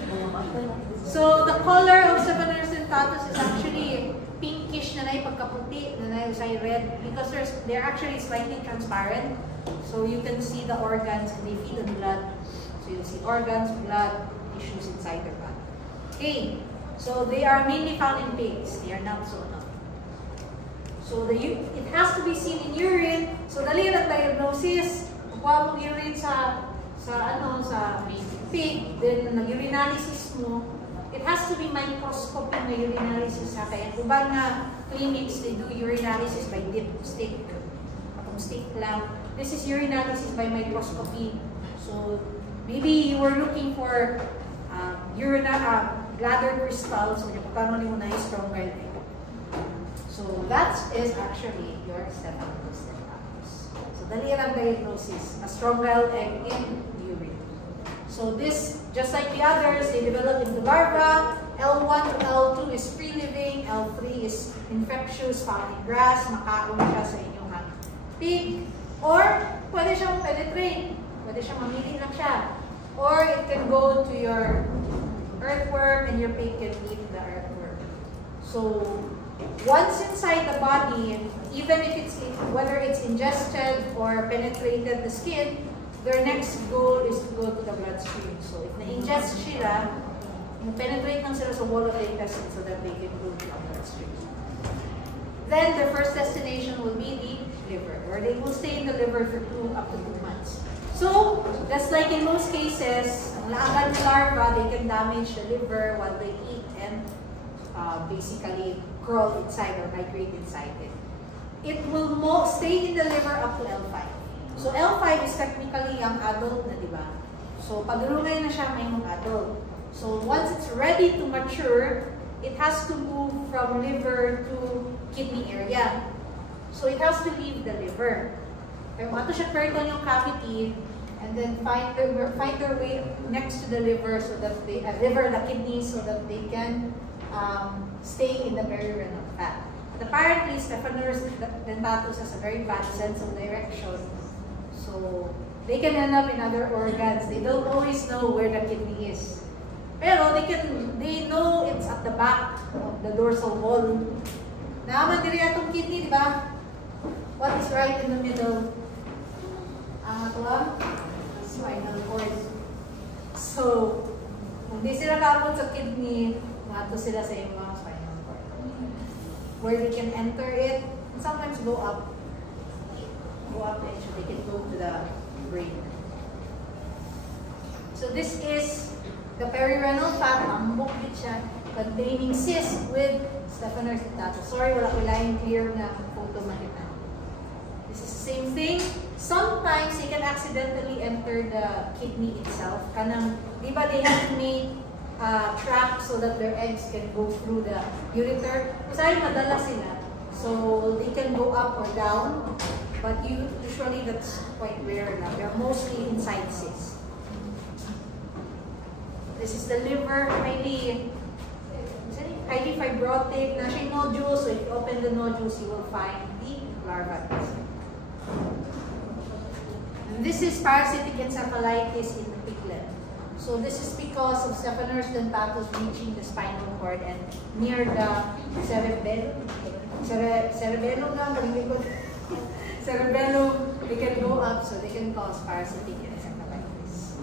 So the color of Staphylococcus dentatus is actually pinkish na pagkaputi, na usay red, because they're actually slightly transparent. So you can see the organs and they feed on blood. So you'll see organs, blood, tissues inside their body. Okay. So they are mainly found in pigs. They are not zoonotic. So it has to be seen in urine. So dali lang diagnosis. Kuha mong urine sa pig, then nag-urinalysis mo. It has to be microscopic na urinalysis ha. Kaya ubang nga clinics, they do urinalysis by dipstick. Atong stick lang. This is urinalysis by microscopy. So maybe you were looking for bladder crystals, so paano mo na stronger egg. So that is actually your Staphylococcus dentatus. So dali lang diagnosis, a strong-held egg in urine. So this, just like the others, they develop into larva. L1 to L2 is free-living, L3 is infectious, found in grass, makaon siya sa inyong pig, or pwede siyang penetrate, pwede siyang mamili lang siya. Or it can go to your earthworm and your pig can eat the earthworm. So once inside the body, even if whether it's ingested or penetrated the skin, their next goal is to go to the bloodstream. So if na-ingest sila, penetrate lang sila sa wall of the intestine so that they can go to the bloodstream. Then their first destination will be the liver, where they will stay in the liver for up to 2 months. So, just like in most cases, ang laban ng larva, they can damage the liver while they eat and basically crawl inside or migrate inside it. It will stay in the liver up to L5. So, L5 is technically young adult na, di ba? So, pagulungay na siya ngayong adult. So, once it's ready to mature, it has to move from liver to kidney area. So, it has to leave the liver. Pero mato siya peritoneal cavity and then find their way next to the liver so that the kidney, so that they can stay in the perirenal fat. But apparently, Staphylococcus dentatus has a very bad sense of direction. So they can end up in other organs. They don't always know where the kidney is. Pero they know it's at the back of the dorsal wall. Naaman diri atong kidney, di ba? What is right in the middle? Spinal cord. So, kung di sila kaabot sa kidney, mato sila sa iyong mga spinal cord. Where they can enter it, and sometimes go up and so they can go to the brain. So this is the perirenal fat, ambok din siya, containing cyst with Staphylococcus dentatus. Sorry, wala ko line clear na photo makita. This is the same thing. Sometimes they can accidentally enter the kidney itself. Kanang, di ba they have made track so that their eggs can go through the ureter. Kasi madala sila. So they can go up or down. But usually that's quite rare na. They're mostly inside cysts. This is the liver, highly fibrotic, na siya nodules. So if you open the nodules, you will find the larva. And this is parasitic encephalitis in the piglet. So this is because of Staphylococcus dentatus reaching the spinal cord and near the cerebellum, they can go up, so they can cause parasitic encephalitis.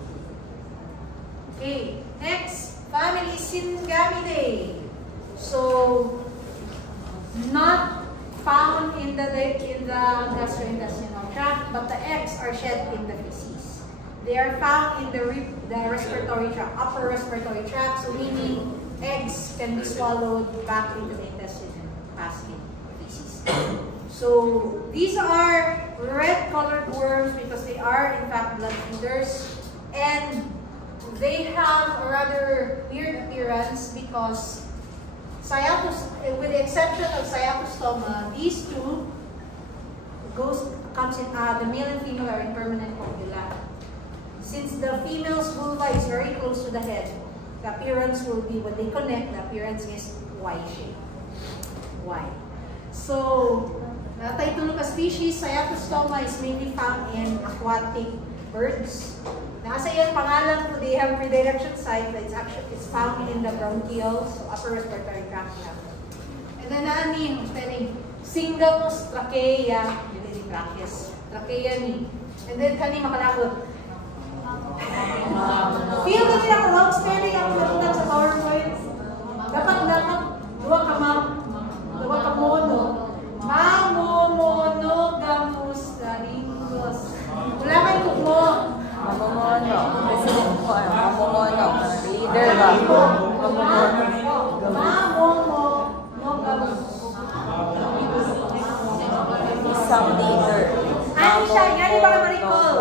Okay, next, family Syngamidae. So, not found in the gastrointestinal tract, but the eggs are shed in the feces. They are found in the respiratory tract, upper respiratory tract, so meaning eggs can be swallowed back into the intestine and pass in feces. So these are red-colored worms because they are in fact blood feeders, and they have a rather weird appearance because with the exception of cyatostoma, these two comes in the male and female are in permanent copula. Since the female's vulva is very close to the head, the appearance will be, when they connect, the appearance is Y shape. Y. So, Tituluca species, cyatostoma is mainly found in aquatic birds. Nasa yan pangalan ko, they have redirection site, but it's found in the bronchioles, so upper respiratory tract. And then nani, spelling, Syngamus trachea, yun yung tracheas, trachea ni. And then kani makalakot. Feel na nila ka wrong spelling ang nalunan sa PowerPoint. Dapat duwa ka mono. Monogamus laringos. Wala kayo mo. Mamomono. President ko ay mamomono. Leader ba? Mamomonogamus. Isang leader. Ano siya? Yan ba ka ma-recall?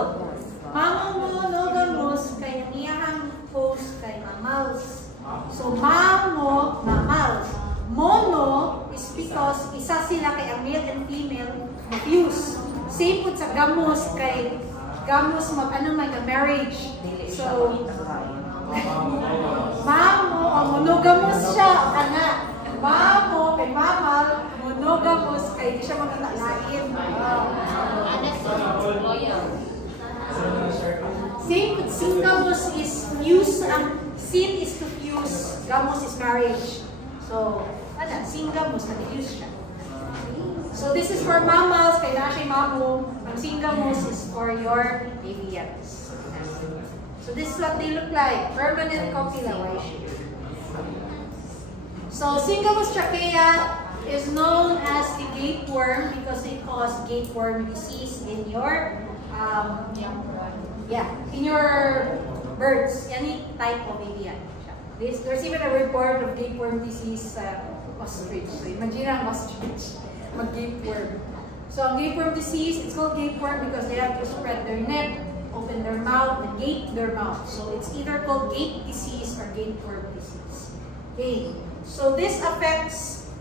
Mamomonogamus kay niyahang host kay mammals. So, mammals. Mono is because isa sila kay ang male and female fuse. Same po sa gamus kay gamus may marriage. So, monogamous siya. Mamo kay mammal, monogamous kay di siya magkakalain. Same with syngamus is fuse. Syn is to fuse. Gamus is marriage. So, syngamus, na-fuse siya. So, this is for mammals, kaya na siya mamo. Ang syngamus is for your avians. So, this is what they look like. Permanent copula, Y-shape. So, Syngamus trachea is known as the gapeworm because it causes gapeworm disease in your birds, any type of avian. There's even a report of gapeworm disease sa ostrich. So imagine ang ostrich mag-gapeworm. So ang gapeworm disease, it's called gapeworm because they have to spread their neck, open their mouth, and gape their mouth. So it's either called gape disease or gapeworm disease. Okay. So this affects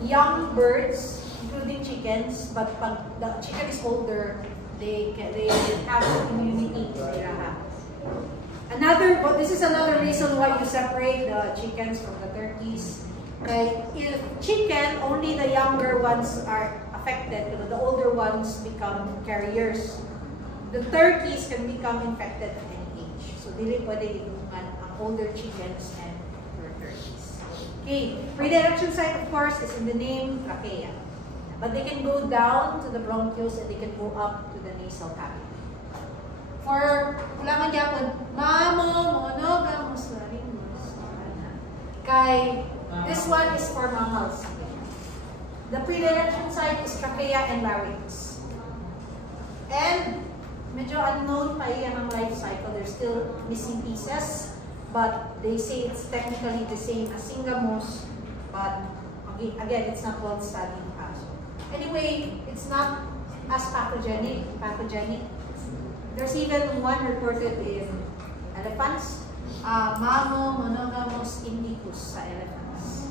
young birds, including chickens, but pag the chicken is older, they have immunity. This is another reason why you separate the chickens from the turkeys. Okay, if chicken, only the younger ones are affected, the older ones become carriers. The turkeys can become infected at any age. So dili pwede ang older chickens and turkeys. Okay, redirection site of course is in the name trachea. But they can go down to the bronchioles and they can go up to the nasal cavity. For ulangan gyapon, monogamous laringos. Kay this one is for mammals. The predilection site is trachea and larynx. And medyo unknown pa yung life cycle. There's still missing pieces, but they say it's technically the same as syngamus, but again, it's not well studied. Anyway, it's not as pathogenic. There's even one reported in elephants. Monogamous indicus sa elephants.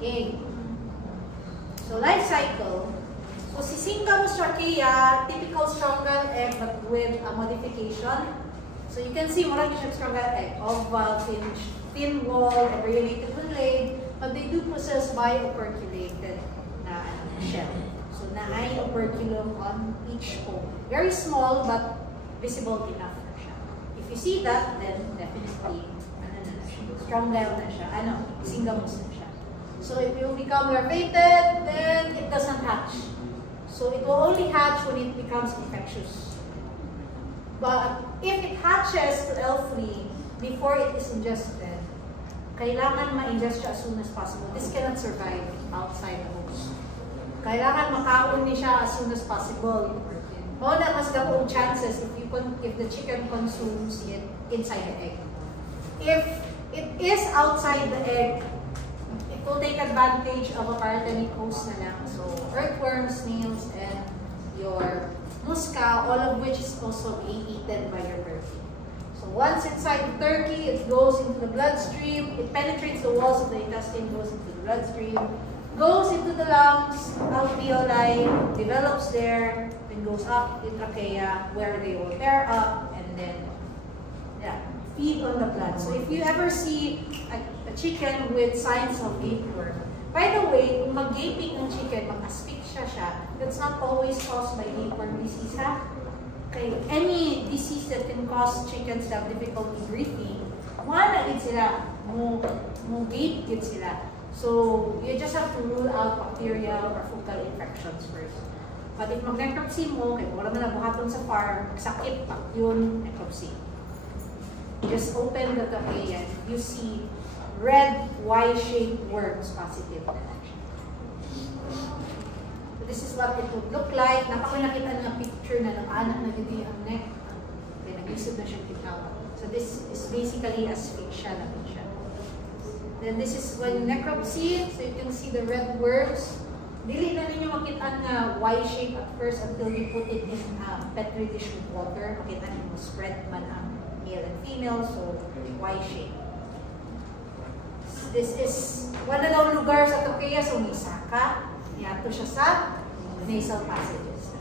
Okay. So life cycle. So si Syngamus trachea, typical strongal egg but with a modification. So you can see more like a strongal egg, oval, thin wall, abbreviated when laid, but they do possess bioperculated shell. So na-eye operculum on each pole. Very small but visible enough na siya. If you see that, then definitely strongal na siya. Syngamus na siya. So if you become larvated, then it doesn't hatch. So it will only hatch when it becomes infectious. But if it hatches to L3 before it is ingested, kailangan ma-ingest siya as soon as possible. This cannot survive outside the host. Kailangan makaon ni siya as soon as possible. Mao na mas gabong chances if the chicken consumes it inside the egg. If it is outside the egg, it will take advantage of a paratenic host na lang. So earthworms, snails, and your musca, all of which is also being eaten by your bird. So once inside the turkey, it goes into the bloodstream, it penetrates the walls of the intestine, goes into the bloodstream, goes into the lungs, alveoli, develops there, then goes up in trachea where they will tear up and then feed on the blood. So if you ever see a chicken with signs of gapeworm, by the way, kung mag-gaping ng chicken, mag-asphyxia siya, that's not always caused by gapeworm disease, ha? Okay, any disease that can cause chickens to have difficulty breathing, wala gid sila, mo gape gid sila. So, you just have to rule out bacterial or fungal infections first. But if mag-necropsy mo, kaya wala man nabuhaton sa farm, sakit pa yun, necropsy. Just open the trachea, you see red, Y-shaped worms positive. So this is what it would look like. Nakita ng picture na ng anak na dito ang neck. Okay, nag-isip na siyang tinawa. So this is basically asphyxia na siya. Then this is when necropsy, so you can see the red worms. Dili na ninyo makita na Y-shape at first until you put it in petri dish with water. Makita ninyo spread man ang male and female, so Y-shape. This is one na daw lugar sa trachea, so may saka. Yato siya sa nasal passages.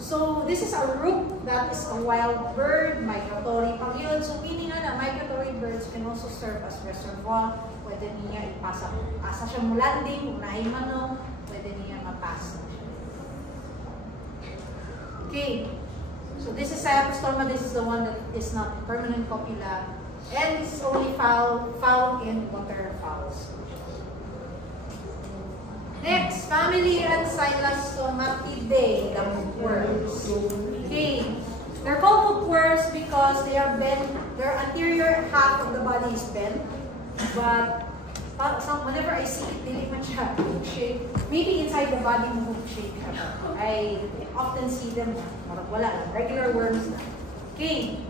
So this is a rook that is a wild bird, migratory pang yun. So meaning na migratory birds can also serve as reservoir. Pwede niya ipasa, asa siya mo landing, kung naay manong, pwede niya mapasa. Okay, so this is Cyatostoma. This is the one that is not permanent copula. And this is only found in waterfowls. Next, family Ancylostomatidae, the hookworms. Okay, they're called hookworms because they are bent, their anterior half of the body is bent. But whenever I see it, dili man siya hook shape. Maybe inside the body mo hook shape siya. I often see them, wala lang, regular worms na. Okay.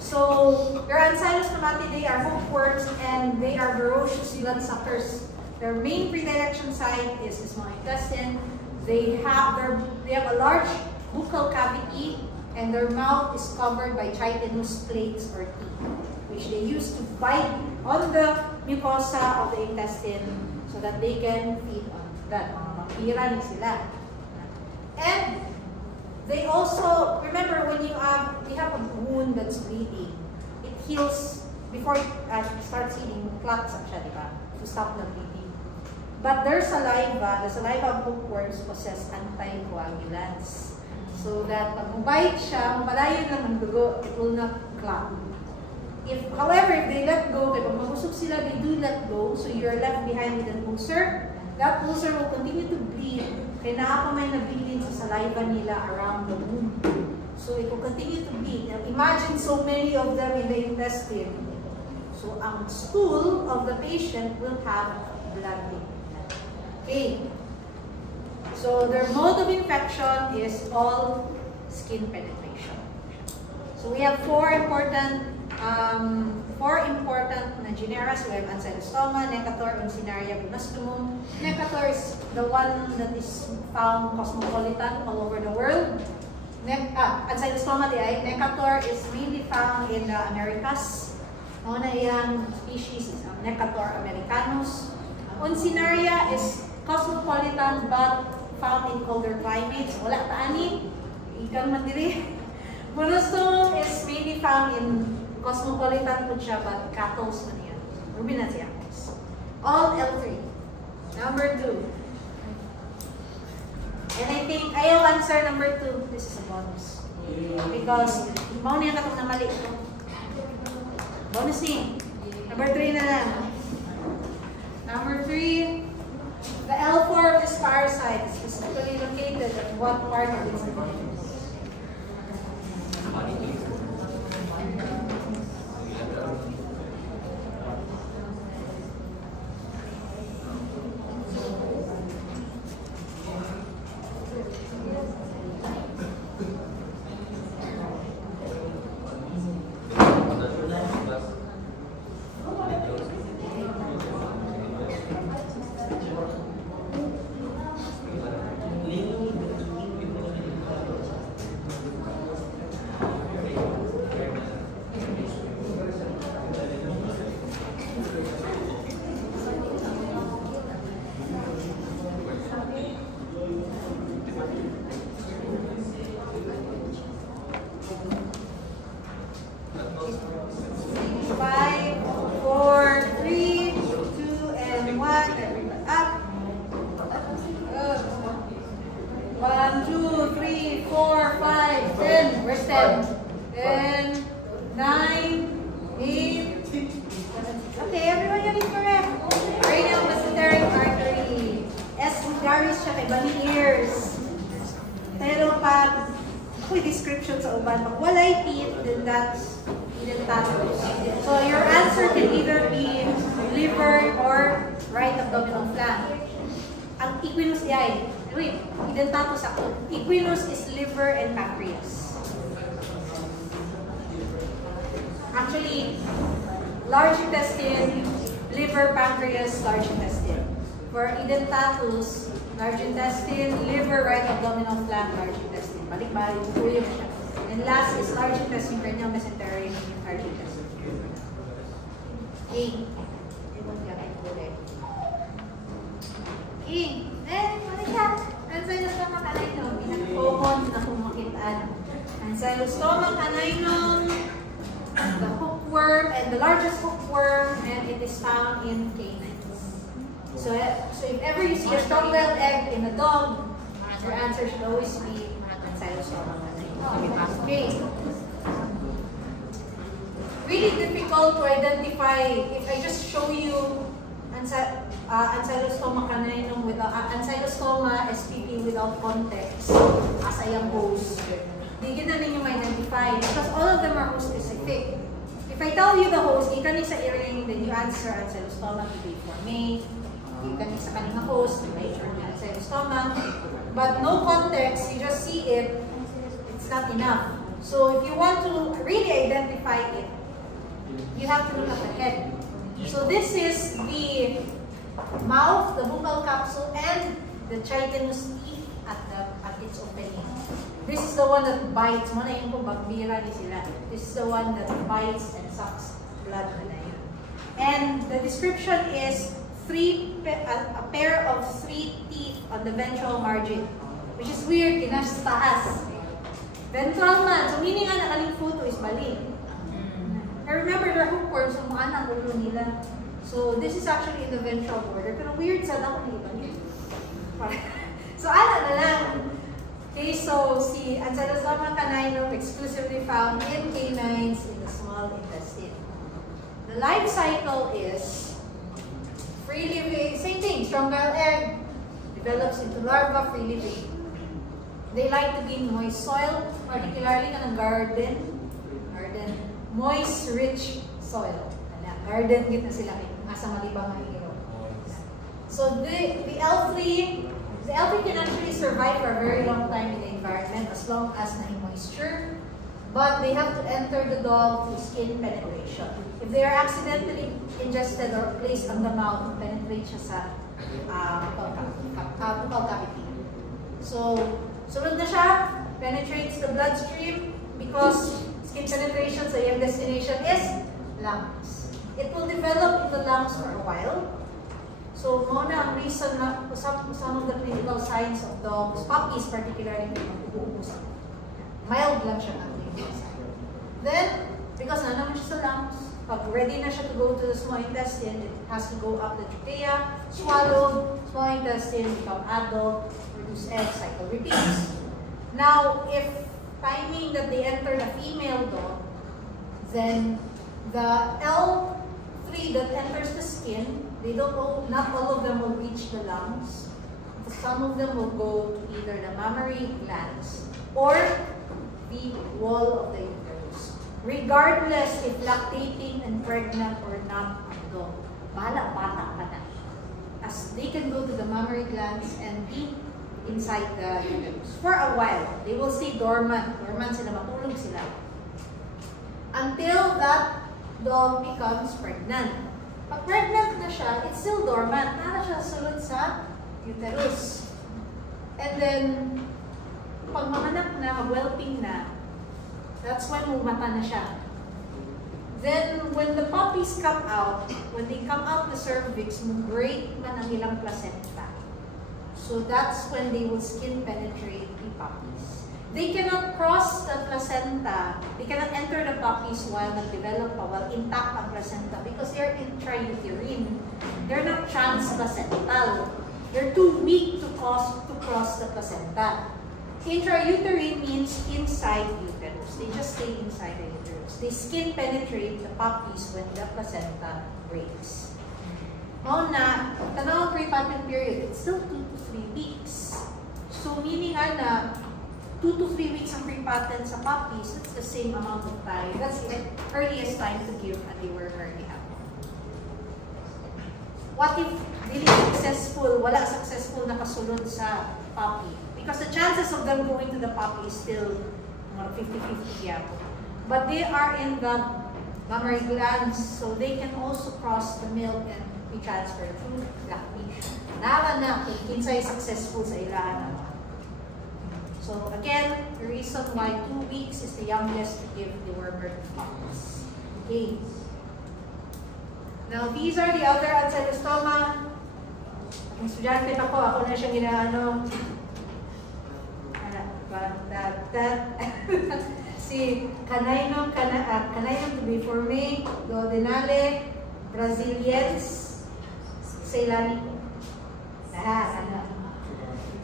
So, their Ancylostomatidae are hookworms and they are voracious bloodsuckers. Their main predilection site is the small intestine. They have a large buccal cavity and their mouth is covered by chitinous plates or teeth, which they use to bite on the mucosa of the intestine so that they can feed on that. Mapira ni sila. And they also, remember when you have a wound that's bleeding, it heals before it starts eating, clots siya, di ba? To stop the bleeding. But their saliva, the saliva of hookworms possess anticoagulants. So that pag mabite siya, mapalayan lang ang dugo, it will not clot. However, if they let go, kaya pag mabusog sila, they do let go, so you're left behind with an ulcer. That ulcer will continue to bleed. Kaya nakakamay na bleeding sa saliva nila around the wound. So it will continue to bleed. Now imagine so many of them in the intestine. So ang stool of the patient will have blood in it. Okay. So their mode of infection is all skin penetration. So we have four important na genera. So we have Ancylostoma, Necator, Uncinaria, Bunastumum. Necator is the one that is found cosmopolitan all over the world. Ancylostoma Necator is mainly found in the Americas. Una iyang species is Necator americanus. Uncinaria is cosmopolitan but found in colder climates. Wala taani, ikan man diri. Bunastumum is mainly found in cosmopolitan po siya, but cattles man yan. Ruminants. All L3. Number 2. And I think, ayaw answer number 2. This is a bonus. Because, mauna yan akong namali ito. Bonus ni. Number 3 na lang. Number 3. The L4 of this parasite is specifically located at what part of its body? 5, 4, 3, 2, and 1. Everybody up. 1, 2, 3, 4, 5, 10. Where's 10? 10, 9, 8. Okay, everyone yan is correct. Cranial mesenteric artery. S. vulgaris siya kay bali ears. Pero pag may description sa uban, pag walay teeth, then that's edentatus. So your answer can either be liver or right abdominal flank. Ang equinus ay, wait, edentatus ako. Equinus is liver and pancreas. Actually, large intestine, liver, pancreas, large intestine. For edentatus, large intestine, liver, right abdominal flank, large intestine. Balik-balik, tuloy mo siya. And last is large intestine, cranial mesenteric, large intestine. Okay. Okay. Then, ano siya? Ancylostoma caninum. Pinag-common na kumakitaan. Ancylostoma caninum, the hookworm, and the largest hookworm, and it is found in canines. So if ever you see a strong-willed egg in a dog, your answer should always be Ancylostoma caninum. Okay. Really difficult to identify if I just show you Ancylostoma caninum without Ancylostoma SPP without context as a young host. Di na ninyo ma-identify because all of them are host specific. If I tell you the host, ikaw sa earring, then you answer Ancylostoma today for me. Ikaw sa kaninga host, may Ancylostoma. But no context, you just see it, it's not enough. So if you want to really identify it, you have to look at the head. So this is the mouth, the buccal capsule, and the chitinous teeth at its opening. This is the one that bites. Muna yung kung bagbira ni sila. This is the one that bites and sucks blood na yun. And the description is a pair of 3 teeth on the ventral margin, which is weird, kinas taas. Ventral man, so meaning ang nakaling photo is bali. I remember their hookworms, so mga ang ulo nila. So this is actually in the ventral border. Pero weird sa ako na iba yun. So ala na lang. Okay, so si Ancylostoma caninum exclusively found in canines in the small intestine. The life cycle is free living, same thing, strong-bile egg develops into larva, free living. They like to be in moist soil, particularly ng garden, moist, rich soil. Garden, git na sila asa malibang ang hero. So the L3 can actually survive for a very long time in the environment as long as na moisture, but they have to enter the dog through skin penetration. If they are accidentally ingested or placed on the mouth, penetrate siya sa buccal cavity. So, sunod na siya, penetrates the bloodstream because skin penetration sa iyang destination is lungs. It will develop in the lungs for a while. So, muna ang reason na some of the clinical signs of dogs, puppies particularly, mild lang siya natin. Then, because na naman siya sa lungs, pag ready na siya to go to the small intestine, it has to go up the trachea, swallow, small intestine, become adult, produce eggs, cycle repeats. Now, if timing that they enter the female dog, then the L3 that enters the skin, they don't know, not all of them will reach the lungs. Some of them will go to either the mammary glands or the wall of the uterus. Regardless if lactating and pregnant or not ang dog, bahala bata pa na. As they can go to the mammary glands and be inside the uterus for a while. They will stay dormant. Dormant sila, matulog sila. Until that dog becomes pregnant. Pag pregnant na siya, it's still dormant. Nara siya sulod sa uterus. And then, pag manganak na, mag-whelping na, that's when mumata na siya. Then, when the puppies come out, when they come out the cervix, break man ang ilang placenta. So that's when they will skin penetrate the puppies. they cannot cross the placenta. They cannot enter the puppies while nag-develop pa, while intact ang placenta because they're intrauterine. They're not transplacental. They're too weak to cross the placenta. Intrauterine means inside uterus. They just stay inside the uterus. They skin penetrate the puppies when the placenta breaks. Mao na, tanaw prepartum period, it's still 2 to 3 weeks. So meaning na 2 to 3 weeks ang prepatent sa puppies, it's the same amount of time. That's the earliest time to give a dewormer rehab. What if really successful, wala successful na kasulod sa puppy? Because the chances of them going to the puppy is still 50-50 yeah. But they are in the mammary glands, so they can also cross the milk and be transferred through lactation. Nara na kung kinsay successful sa ilahan. So again, the reason why 2 weeks is the youngest to give the dewormer to puppies. Okay. Now these are the other ancylostoma. Ang estudyante pa ko, ako na siyang ginaano. Si Canainum tubiforme, duodenale, Braziliensis, Ceylanico.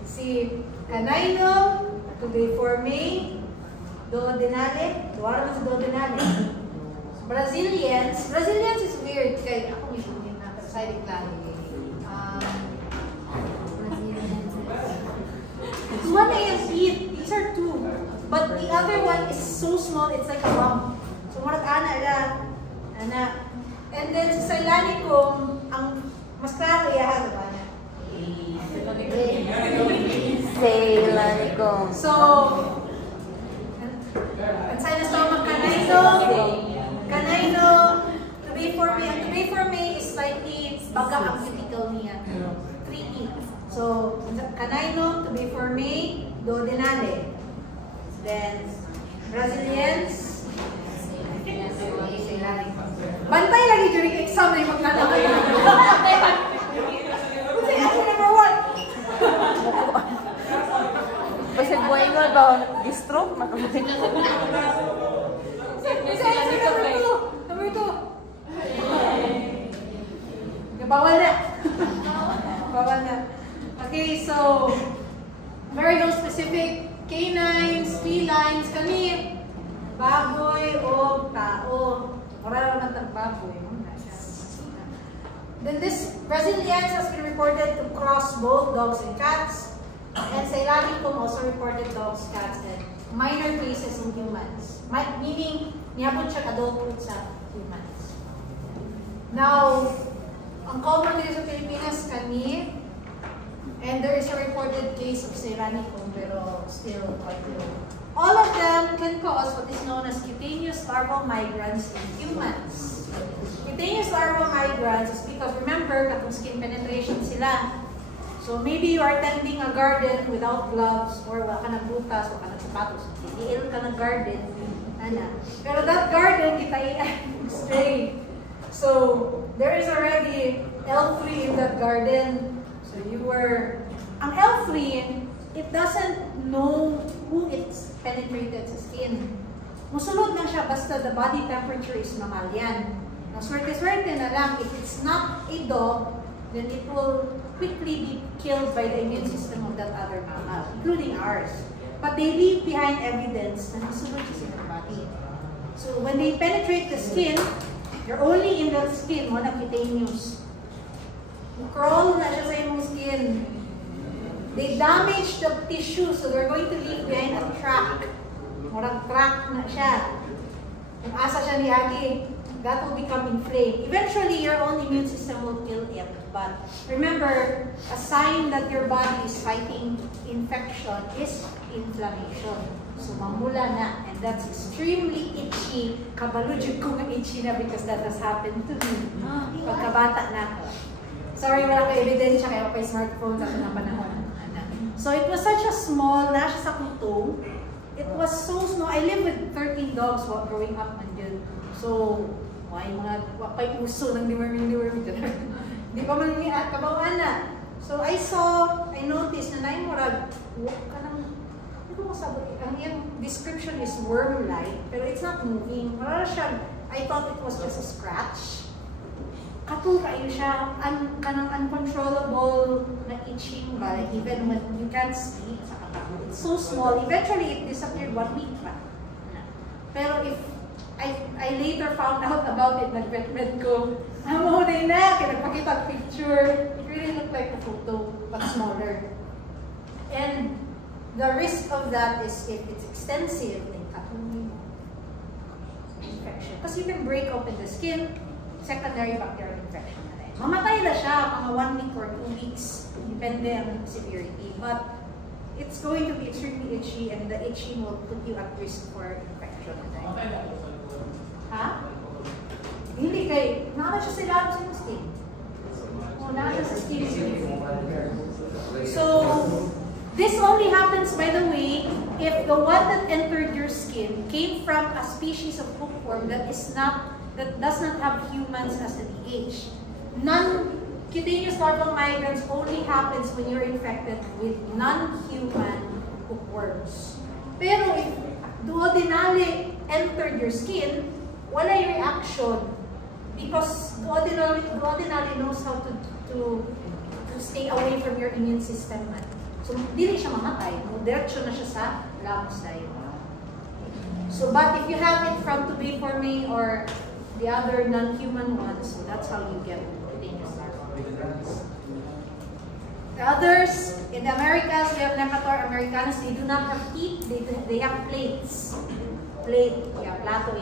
Si Canainum tubiforme, duodenale, duwara sa duodenale. Brazilians is weird. Kaya ako mismo yun na, pero side lang. One is teeth. These are 2. But the other one is so small, it's like a bump. So, marag ana. And then, sa Ceylanicum, ang mas klaro iyahan, diba niya? Ceylanicum. So, ang Cylostoma Canaino, tubiforme is slightly baga ang cuticle niya. 3 teeth. So, Canaino, tubiforme, duodenale. Then, Brazilians. Bantay lagi during exam na yung magkanaman. Kasi ako number 1. Kasi buhay mo ba, di-stroke, makabutin. Number 2. Bawal na. Bawal na. Okay, so, very non-specific. Canines, felines, kani, baboy o tao. Wala lang ng baboy. Then this Brazilians has been reported to cross both dogs and cats. And Ceylanicum also reported dogs, cats, and minor cases in humans. Meaning, niyabot siya adulthood sa humans. Now, ang common dito sa Pilipinas, kani, and there is a reported case of Ceylanicum, pero still quite low. All of them can cause what is known as cutaneous larval migrans in humans. Cutaneous larval migrans is because, remember, katong skin penetration sila. So maybe you are tending a garden without gloves, or wala ka ng butas, wala ka ng sapatos, iil ka ng garden, pero that garden, kita stray. So there is already L3 in that garden. So you were, ang L3, it doesn't know who it's penetrated sa skin. Musulod lang siya basta the body temperature is mammalian. Now, swerte-swerte na lang, if it's not a dog, then it will quickly be killed by the immune system of that other mammal, including ours. But they leave behind evidence na musulod siya sa body. So when they penetrate the skin, they're only in the skin, mo na cutaneous. Crawl na siya sa imong skin. They damage the tissue, so they're going to leave behind a track. Murag track na siya. Kung asa siya ni Agi, that will become inflamed. Eventually, your own immune system will kill it. But remember, a sign that your body is fighting infection is inflammation. So, mamula na. And that's extremely itchy. Kabalujud ko ng itchy na because that has happened to me. Pagkabata na ako. Sorry, wala ko ebidensya kaya ako smartphone sa mga panahon. So it was such a small, na siya sa kuto. It was so small. I lived with 13 dogs while growing up man yun. So, mga wapay uso ng deworming. Di pa man niya kabawaan na. So I noticed na naimurag, Ano sabi? Ang yung description is worm-like, pero it's not moving. Wala siya. I thought it was just a scratch. Kato kayo siya, kanang uncontrollable na itching ba, even when you can't see, it's so small. Eventually, it disappeared 1 week pa. Pero if I later found out about it, nag-vet ko, amunay na, kinagpakita picture, it really looked like a photo, but smaller. And the risk of that is if it's extensive, infection. Because you can break open the skin, secondary bacterial infection na rin. Mamatay na siya mga 1 week or 2 weeks, depende on severity. But it's going to be extremely itchy, and the itching will put you at risk for infection na rin. Ha? Hindi kay, naka siya sa ilalim sa skin. O, naka siya sa skin. So, this only happens, by the way, if the one that entered your skin came from a species of hookworm that does not have humans as a DH. Non-cutaneous larval migrants only happens when you're infected with non-human hookworms. Pero if duodenale entered your skin, wala yung reaction because duodenale knows how to stay away from your immune system. So, hindi siya mamatay. Diretso na siya sa lungs tayo. So, but if you have it from tubiforme or the other non-human ones, so that's how you get cutaneous larval. The others, in the Americas, we have Necator americanus. They do not have teeth. They have plates. Plate, plato,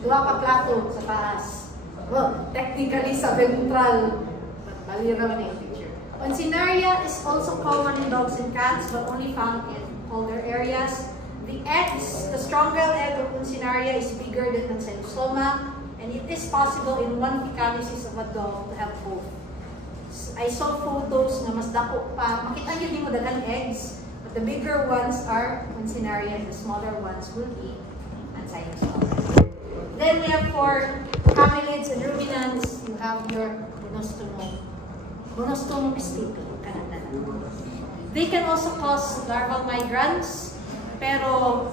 Dua ka plato sa taas. Well, technically sa ventral. Bali naman yung picture. Uncinaria is also common in dogs and cats, but only found in colder areas. The eggs, the strong-billed egg of Uncinaria is bigger than Ancylostoma, and it is possible in one fecalysis of a dog to have both. I saw photos na mas dako pa. Makita niyo din mo dalang eggs, but the bigger ones are Uncinaria and the smaller ones will be Ancylostoma. Then we have for camelids and ruminants, you have your Monostomo pistico. They can also cause larval migrants, pero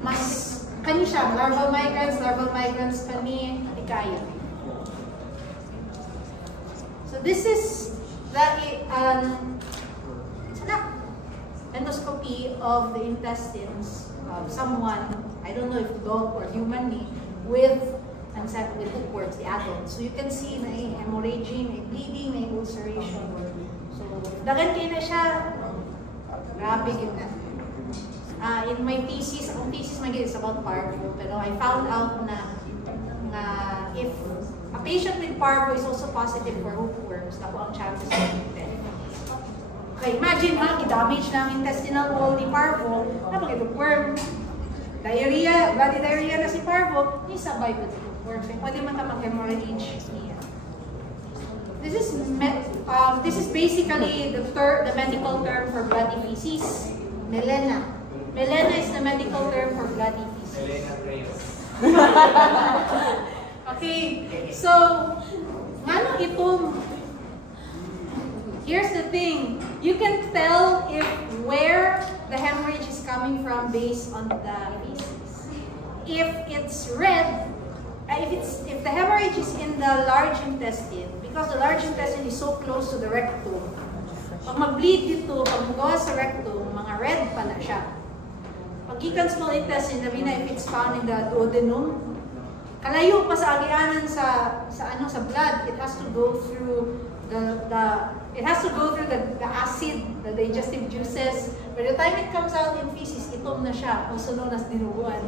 mas kani siya, larval migrants kani kaya. So this is the endoscopy of the intestines of someone, I don't know if dog or human, with hookworms, the adults. So you can see na hemorrhaging, may bleeding, may ulceration. So dagan kayo na siya, grabe yun. In my thesis, akong thesis is about parvo, pero I found out na if a patient with parvo is also positive for hookworms, na po ang chances of infection. Okay, imagine i-damage na ang intestinal wall ni parvo, napag hookworm, diarrhea, bloody diarrhea na si parvo, isabay ko si hookworms. Pwede man ka mag-hemorrhage niya. This is basically the medical term for bloody feces, melena. Melena is the medical term for bloody feces. Okay, so, here's the thing. You can tell where the hemorrhage is coming from based on the feces. If it's red, if the hemorrhage is in the large intestine, because the large intestine is so close to the rectum, pag mag-bleed dito, pag magawa sa rectum, mga red pala siya. Pag gikan small intestine, sabi na if it's found in the duodenum, kalayo pa sa agianan sa blood, it has to go through the acid, the digestive juices. By the time it comes out in feces, itom na siya, also known as dinuguan.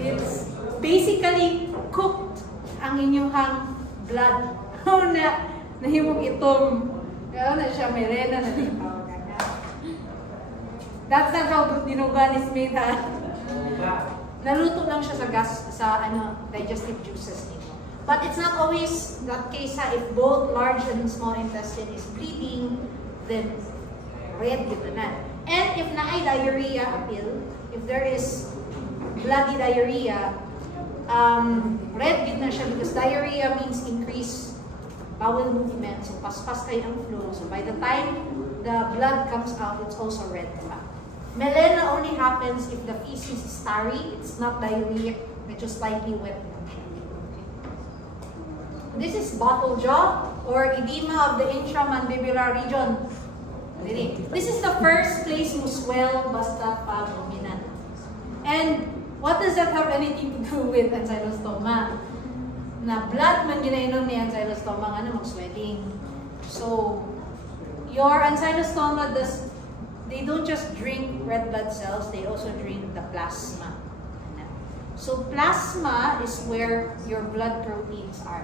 It's basically cooked ang inyong blood. Nahimong itom. Kaya na siya, melena na rin. That's not how dinuguan is made, ha? Naluto lang siya sa digestive juices nito. But it's not always that case, ha? If both large and small intestine is bleeding, then red yun na. And if na-ay diarrhea appeal, if there is bloody diarrhea, red yun na siya because diarrhea means increased bowel movement. So, paspas kayo ang flow. So, by the time the blood comes out, it's also red. Melena only happens if the feces is tarry. It's not diarrhea. It's just slightly wet. This is bottle jaw or edema of the intramandibular region. This is the first place mo swell basta pa dominant. And what does that have anything to do with ancylostoma? Na blood man ginainom ni ancylostoma nga na mag-swelling. So, your ancylostoma they don't just drink red blood cells, they also drink the plasma. So, plasma is where your blood proteins are.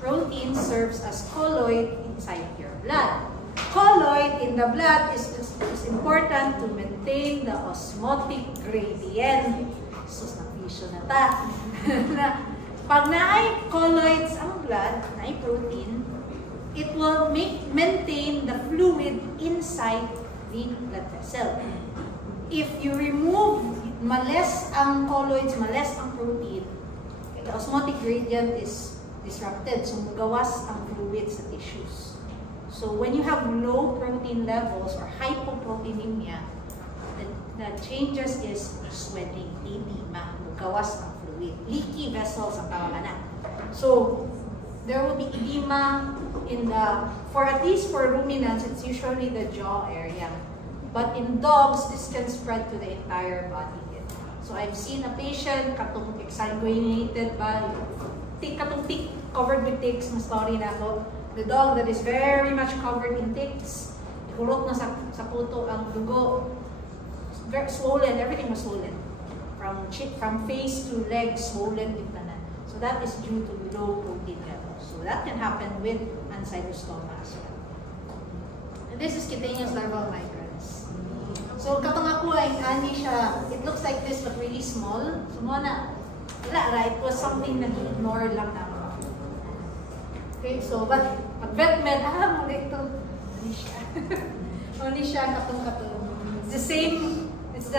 Protein serves as colloid inside your blood. Colloid in the blood is important to maintain the osmotic gradient. Sus, na-vision na ta. Pag na-ay colloids ang blood, na-ay protein, it will maintain the fluid inside the blood vessel. If you remove males ang colloids, males ang protein, the osmotic gradient is disrupted. So, magawas ang fluid sa tissues. So, when you have low protein levels or hypoproteinemia, the changes is swelling, edema, magawas ang fluid. Leaky vessels ang tawag. So, there will be edema in at least for ruminants, it's usually the jaw area. But in dogs, this can spread to the entire body. So, I've seen a patient, katong exsanguinated ba, katong tick, covered with ticks, na story na ako. The dog that is very much covered in ticks, hulot na sa puto ang dugo, very swollen, everything was swollen. From face to legs, swollen din na. So that is due to low protein levels. So that can happen with ancylostoma as well. And this is cutaneous larval migrans. So katong ako ay ani siya, it looks like this but really small. So muna, it was something na ignore lang naman. Okay, so but pag vet med, muna ito, only siya katong. It's the same, it's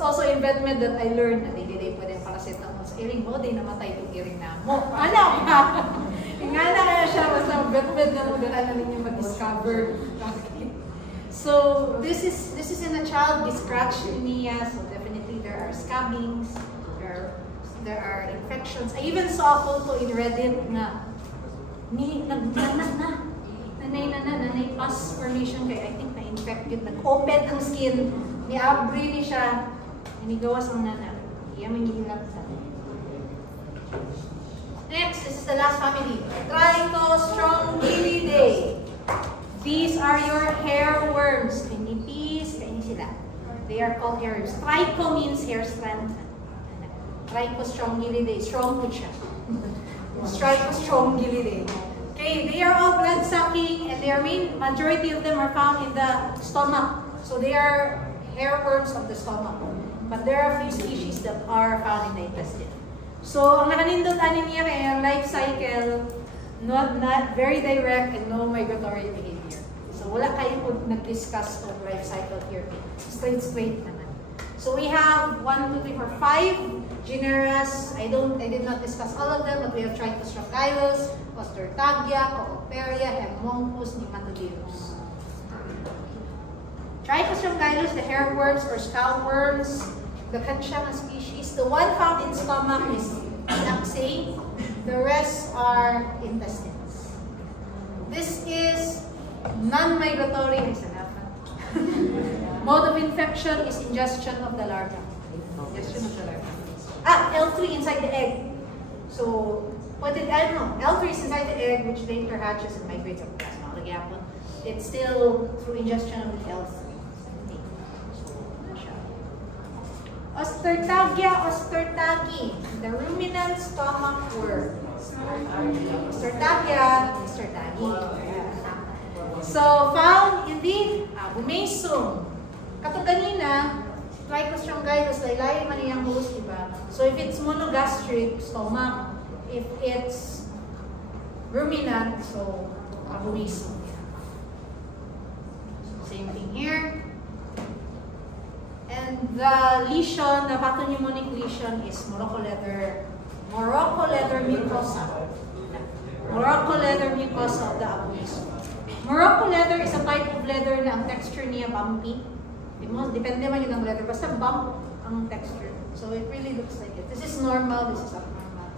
also in vet med that I learned na hindi pwede paracetamol sa iring mo, di namatay itong iring na mo. Ano ka? Nga na kaya siya, basta vet med na mo, gano'n na ninyo mag-discover. So this is in a child with scratchenia, so definitely there are scabbings, there are infections. I even saw a photo in Reddit na nanay pus formation kay I think na-infected, nag-open ang skin, ni-abri ni siya, inigawas ang nana. Iya may nihilap sa. Next, this is the last family, Trichostrongyllidae. These are your hair worms. Pinipis, kainin sila. They are called hair worms. Tricho means hair strand. Trichostrongyllidae, strong po siya. Trichostrongyllidae. Okay, they are all blood-sucking and majority of them are found in the stomach. So they are hair worms of the stomach. But there are a few species that are found in the intestine. So, ang nakanindot-anin niya kaya ang life cycle, not very direct and no migratory behavior. So, wala kayo po nag-discuss of life cycle here. Straight naman. So, we have 1, 2, 3, 4, 5 generas. I did not discuss all of them, but we have Trichostrongylus, Ostertagia, Cocoperia, Hemmonchus, Nematodilus. Trichostrongylus, the hair worms or skull worms, the Kanchana species. The one found in stomach is Inaxae. The rest are intestines. This is non-migratory. Mode of infection is ingestion of the larva. L3 inside the egg. So, L3 is inside the egg, which later hatches and migrates up plasma. It's still through ingestion of the L3. Ostertagi, the ruminant stomach worm. Ostertagia, Ostertagi. So, found indeed, Bumaysum. Katong kanina, Trichostrongylus, laylay man iyang host, diba? So, if it's monogastric stomach, if it's ruminant, so, Bumaysum. Same thing here. And the lesion, the pathognomonic lesion is Morocco leather mucosa. Morocco leather mucosa of the abomasum. Morocco leather is a type of leather na ang texture niya bumpy. Depende man yun ang leather. Basta bump ang texture. So it really looks like it. This is normal, this is abnormal.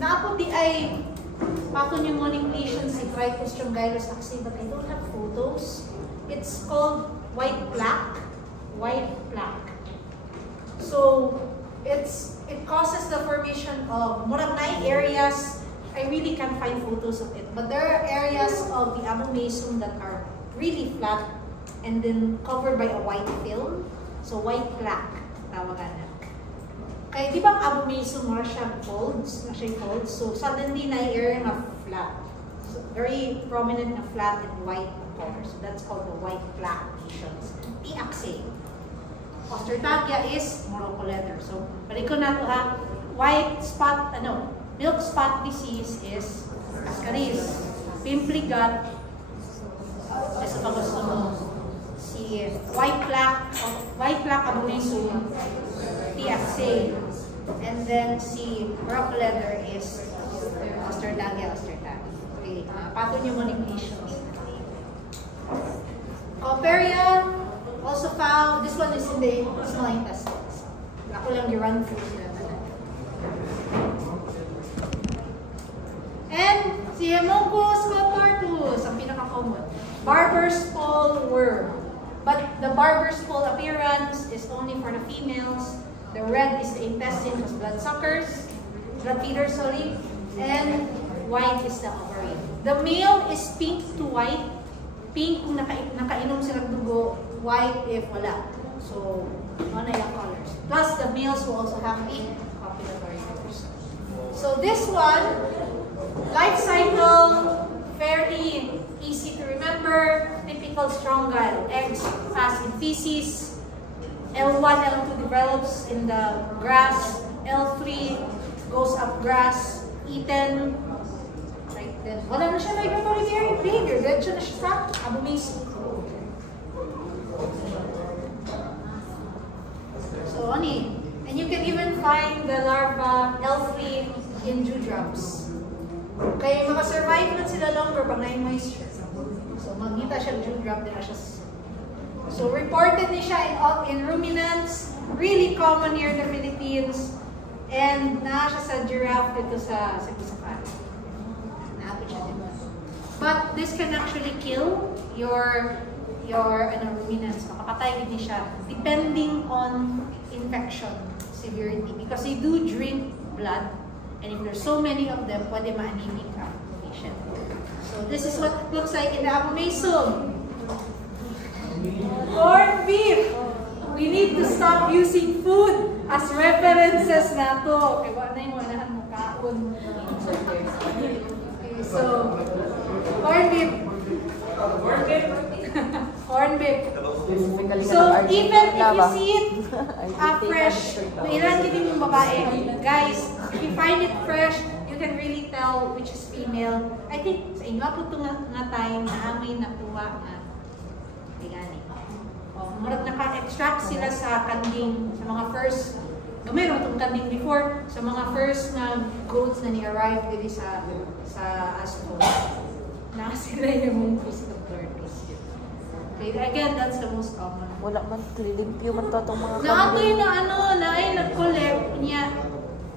Naapod di ay pathognomonic lesions si Trichus strongylus axi, but I don't have photos. It's called white plaque. White plaque. So it causes the formation of murag na areas. I really can't find photos of it, but there are areas of the abomasum that are really flat and then covered by a white film. So white plaque, tawagan na. Kaya di ba ang abomasum more siya folds, so suddenly na area na flat. So very prominent na flat and white color. So that's called the white plaque lesions. T-axis. Ostertagia is Morocco leather. So balik ko na to ha. White spot, milk spot disease is Ascaris. Pimply gut, isa pa gusto mo, si white plaque abomasum, T-axis. And then si Morocco leather is Ostertagia. Okay, pathognomonic lesions. Coperia, also found, this one is in the small intestines. Ako lang i-run through sila talaga. And si Hemoncus contortus, ang pinaka-common. Barber's pole worm. But the barber's pole appearance is only for the females. The red is the intestine, because blood feeders, and white is the ovary. The male is pink to white. Pink kung nakainom silang dugo, white if wala. So, ano yung colors. Plus, the males will also have pink copulatory hairs. So, this one, life cycle, fairly easy to remember. Typical strongyle. Eggs pass in feces. L1, L2 develops in the grass. L3 goes up grass. E10, right then. Wala na siya migratory behavior. Diretso na siya sa abomasum. So, and you can even find the larva L3 in dewdrops. Kaya makasurvive man sila longer pag na-moisture. So, magkita siya dewdrop, din na siya. So, reported din siya in ruminants, really common here in the Philippines, and na siya sa giraffe dito sa Safari. Naapit siya dito. But this can actually kill your ruminants. Makapatay din siya depending on infection severity, because they do drink blood, and if there's so many of them, pwede ma-anemic ang patient. So, this is what it looks like in the abomasum. Corned beef. We need to stop using food as references na to. Okay, wala na yung walahan mo kaon. Okay, so, corned beef. Corned beef. So, even if you see it fresh, ilan din yung babae. Guys, if you find it fresh, you can really tell which is female. I think sa inyo po ito nga time na amoy nakuha nga. Marag naka-extract sila sa kanding, sa mga first, mayroon itong kanding before, sa mga first na goats na ni-arrive dili sa Asco. Na sila yung contortus. Okay, again, that's the most common. Wala man, limpyo man to itong mga Naato yung nag-collect niya,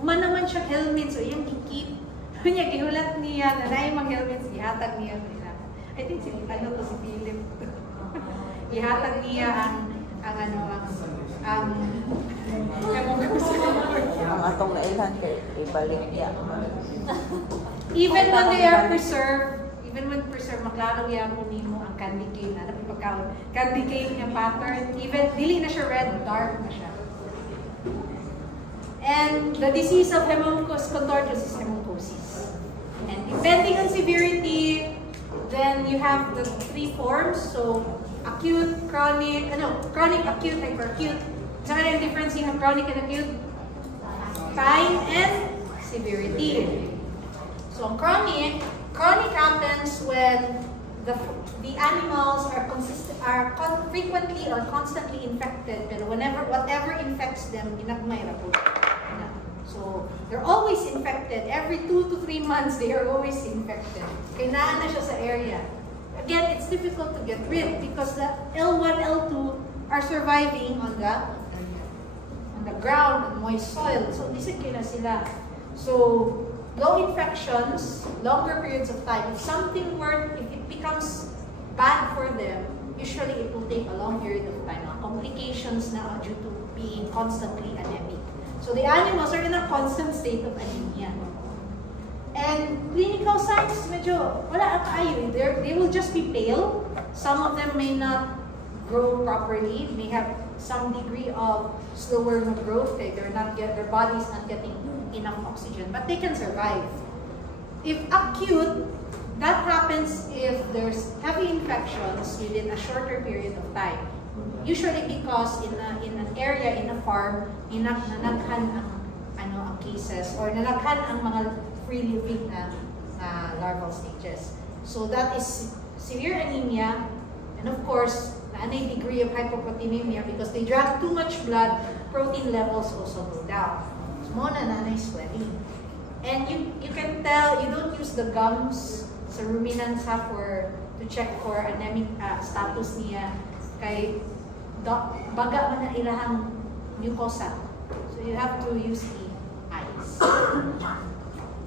naman siya helmet, so yung kikip. Niya, gihulat niya, na yung mga helmets, ihatag niya. I think si Philip. Ihatag niya ang atong nailhan kay ibalik niya. Even when they are preserved, maklaro gyapon nimo ang candy cane na pagkaon. Candy cane nga pattern, even dili na siya red, dark na siya. And the disease of Hemoncus contortus is hemocrosis. And depending on severity, then you have the three forms. So acute, chronic, acute, hyperacute. Saan yung difference yung chronic and acute? Time and severity. So chronic happens when the animals are frequently or constantly infected, pero whatever infects them, ginagmay ra po. So, they're always infected. Every 2 to 3 months, they are always infected. Kainaan na siya sa area. Again, it's difficult to get rid because the L1, L2 are surviving on the ground and moist soil. So, disik na sila. So, low infections, longer periods of time. If it becomes bad for them, usually it will take a long period of time. Complications na due to being constantly anemic. So the animals are in a constant state of anemia. And clinical signs, medyo wala kayo. They will just be pale. Some of them may not grow properly, may have some degree of slower growth. Their body's not getting enough oxygen, but they can survive. If acute, that happens if there's heavy infections within a shorter period of time. Usually because in an area, in a farm, nalaghan ang cases or nalaghan ang mga free living larval stages. So that is severe anemia, and of course, any degree of hypoproteinemia because they drank too much blood, protein levels also go down. So muna nanay swelling. And you can tell, you don't use the gums sa ruminants to check for anemic status niya kay baga man na ilahang mucosa. So you have to use the eyes.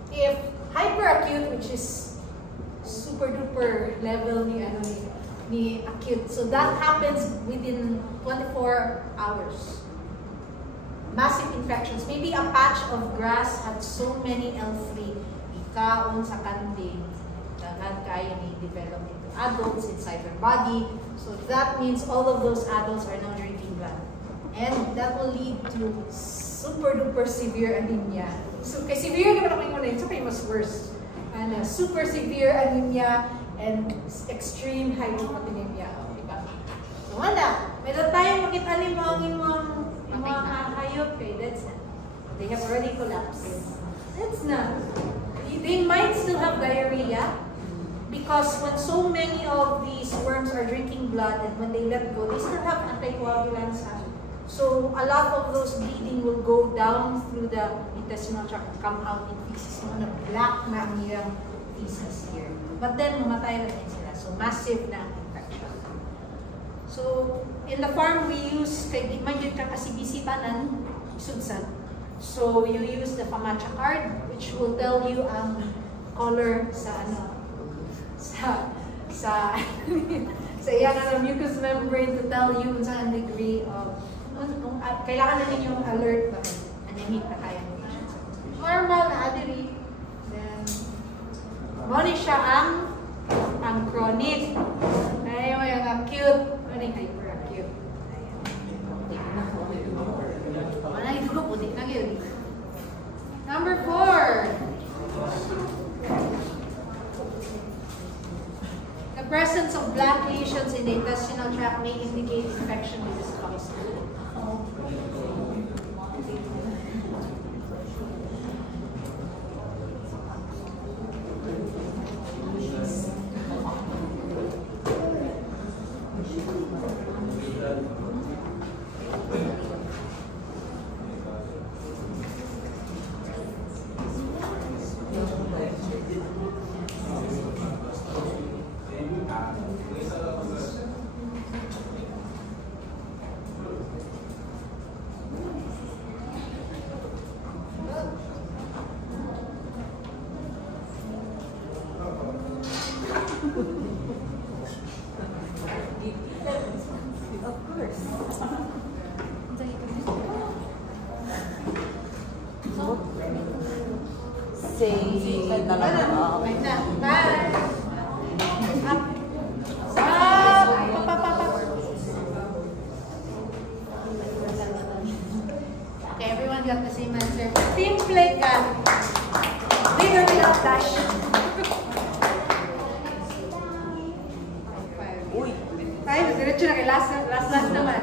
If hyperacute, which is super duper level ni acute, so that happens within 24 hours. Massive infections. Maybe a patch of grass had so many L3 ikaon sa kanding that kaya ni develop into adults inside their body. So that means all of those adults are now drinking blood. And that will lead to super duper severe anemia. So kay severe naman ako yung so kay mas worse. And super severe anemia and extreme hypoproteinemia. Diba? So wala. Meron tayong makita ni mga hayop kay that's not. They have already collapsed. That's not. They might still have diarrhea because when so many of these worms are drinking blood and when they let go, they still have anticoagulants. So a lot of those bleeding will go down through the intestinal tract and come out in feces. Mga black na ang iyang feces here. But then mamatay na din sila. So massive na infection. So in the farm we use, kay di man yun kasi bisitanan, isudsan. So you use the Famacha card which will tell you ang color sa sa iyang mucous membrane to tell you sa degree of kung kailangan na ninyong alert ba anemic na kaya mo normal na adiri then muna siya ang chronic kaya mo yung acute ano yung hyperacute wala ito ko puti na yun. Number 4, the presence of black lesions in the intestinal tract may indicate infection with this toxin. Okay, everyone got the same answer. Team play ka. Bigger without dash. Uy! 5, diretso na kay last naman.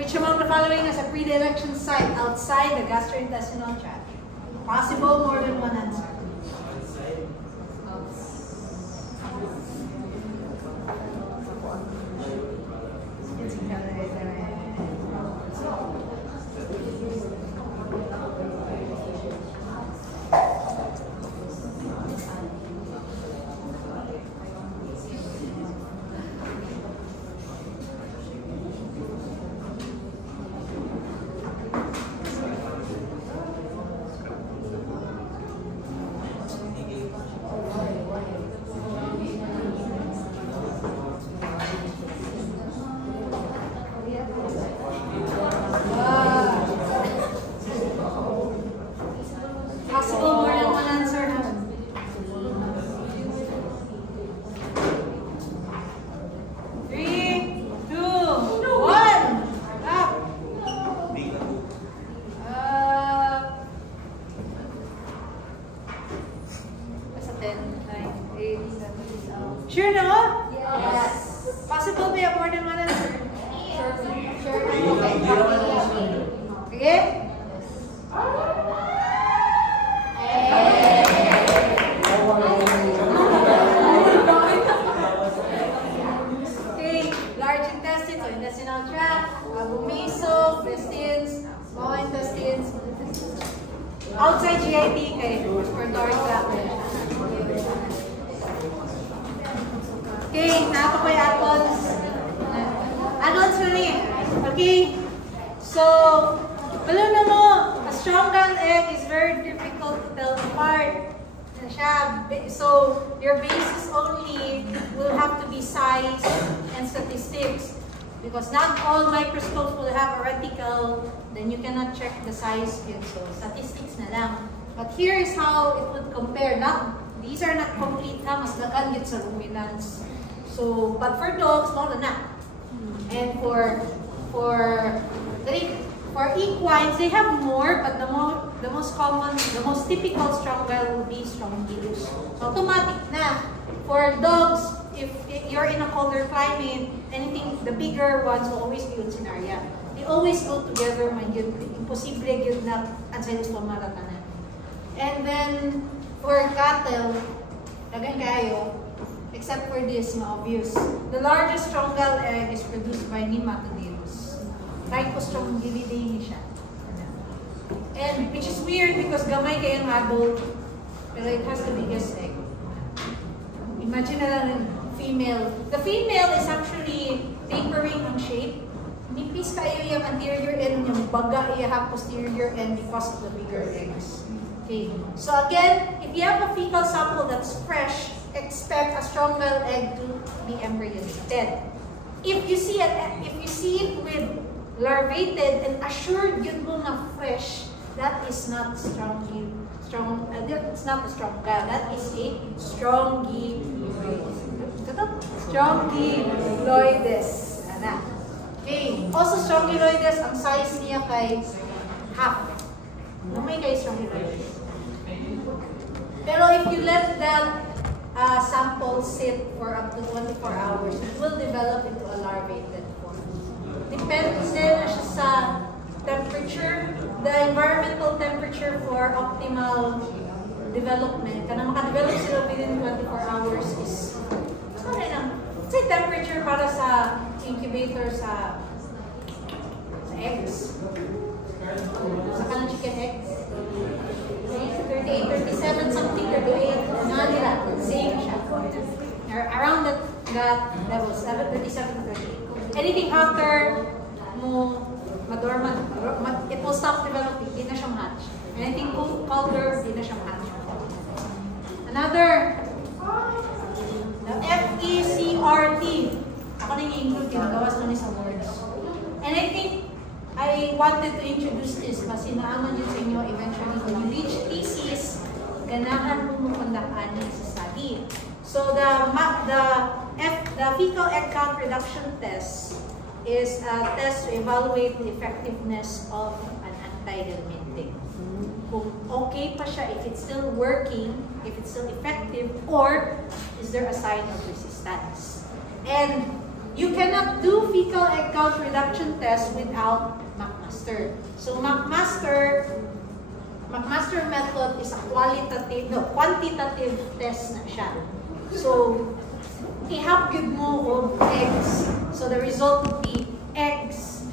Which among the following is a predilection site outside the gastrointestinal tract? Possible more than one answer. Outside GIT kay respiratory tract. Okay, napa ko yung add-ons. Add-ons rin. Okay. So, alam na mo, a strong-gun egg is very difficult to tell apart. So, your basis only will have to be size and statistics. Because not all microscopes will have a reticle, then you cannot check the size yun. So, statistics na lang. But here is how it would compare. These are not complete ha, mas dagan yun sa luminance. So, but for dogs, no na. And for equines, they have more, but the most common, the most typical strong guile will be Strongylus. So automatic na. For dogs, if you're in a colder climate, anything, the bigger ones will always be Uncinaria. They always go together, man yun. Imposible yun na Ancylus pamaratanan. And then, for cattle, dagan kayo, except for this, obvious. The largest strong guile egg is produced by Nematodeus. Trichostrongyllidae siya. And which is weird because gamay kayang adult, pero it has the biggest egg. Imagine na lang yung female. The female is actually tapering ang shape. Nipis kayo yung anterior end, yung baga iya posterior end because of the bigger eggs. Okay. So again, if you have a fecal sample that's fresh, expect a strong guile egg to be embryonated. If you see it with larvated and assured yun mo na fresh, that is not it's not a strong guile. That is a Strongyloides. Okay. Also Strongyloides, ang size niya kay half. May kay Strongyloides. Pero if you let that sample sit for up to 24 hours, it will develop into a larvated form. Depends din na siya sa temperature, the environmental temperature for optimal development. Kana makadevelop sila within 24 hours is, say temperature para sa incubator sa eggs. Sa kanang chicken eggs. 38, 37, something, 38, nila, same siya. Around that level, 37, 38. Anything hotter, madormant, it will stop developing, di na siya hatch. Anything colder, di na siya hatch. Another, the FECRT. Ako na yung include, ginagawas nun sa words. And I think, I wanted to introduce this kasi naaman yun sa inyo eventually when you reach thesis, ganahan mo mukundaan sa study. So the fecal egg count reduction test is a test to evaluate the effectiveness of an anti-helmintic. Kung okay pa siya, if it's still working, if it's still effective, or is there a sign of resistance? And you cannot do fecal egg count reduction test without McMaster. So McMaster method is a quantitative test na siya. So ihapgid mo of eggs. So the result would be eggs,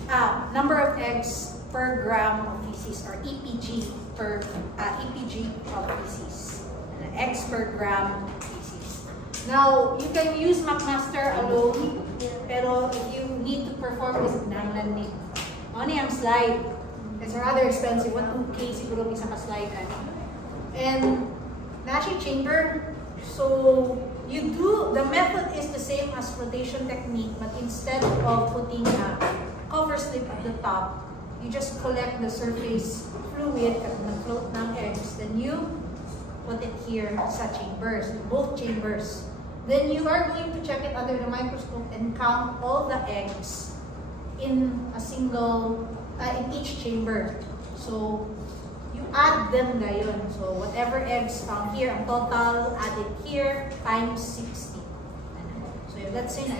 number of eggs per gram of feces, or EPG of feces. Eggs per gram of feces. Now you can use McMaster alone, pero if you need to perform this, nanglan ni. Only ang slide. It's rather expensive. 2K siguro isa ka slide. And Nashi chamber. So the method is the same as flotation technique, but instead of putting a cover slip at the top, you just collect the surface fluid at the float ng eggs. Then you put it here sa chambers, both chambers. Then you are going to check it under the microscope and count all the eggs in a single, in each chamber. So you add them gayon. So whatever eggs found here, ang total added here times 60. So let's say na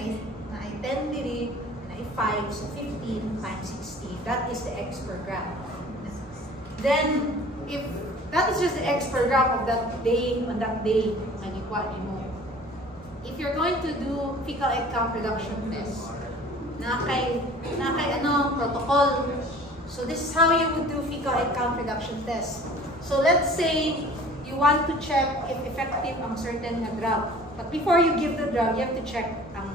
10 diri, na 5, so 15 times 60. That is the eggs per gram. Then if that is just the eggs per gram of that day, on that day, if you're going to do fecal egg count reduction test, na kay protocol. So this is how you would do fecal egg count reduction test. So let's say you want to check if effective ang certain drug. But before you give the drug, you have to check ang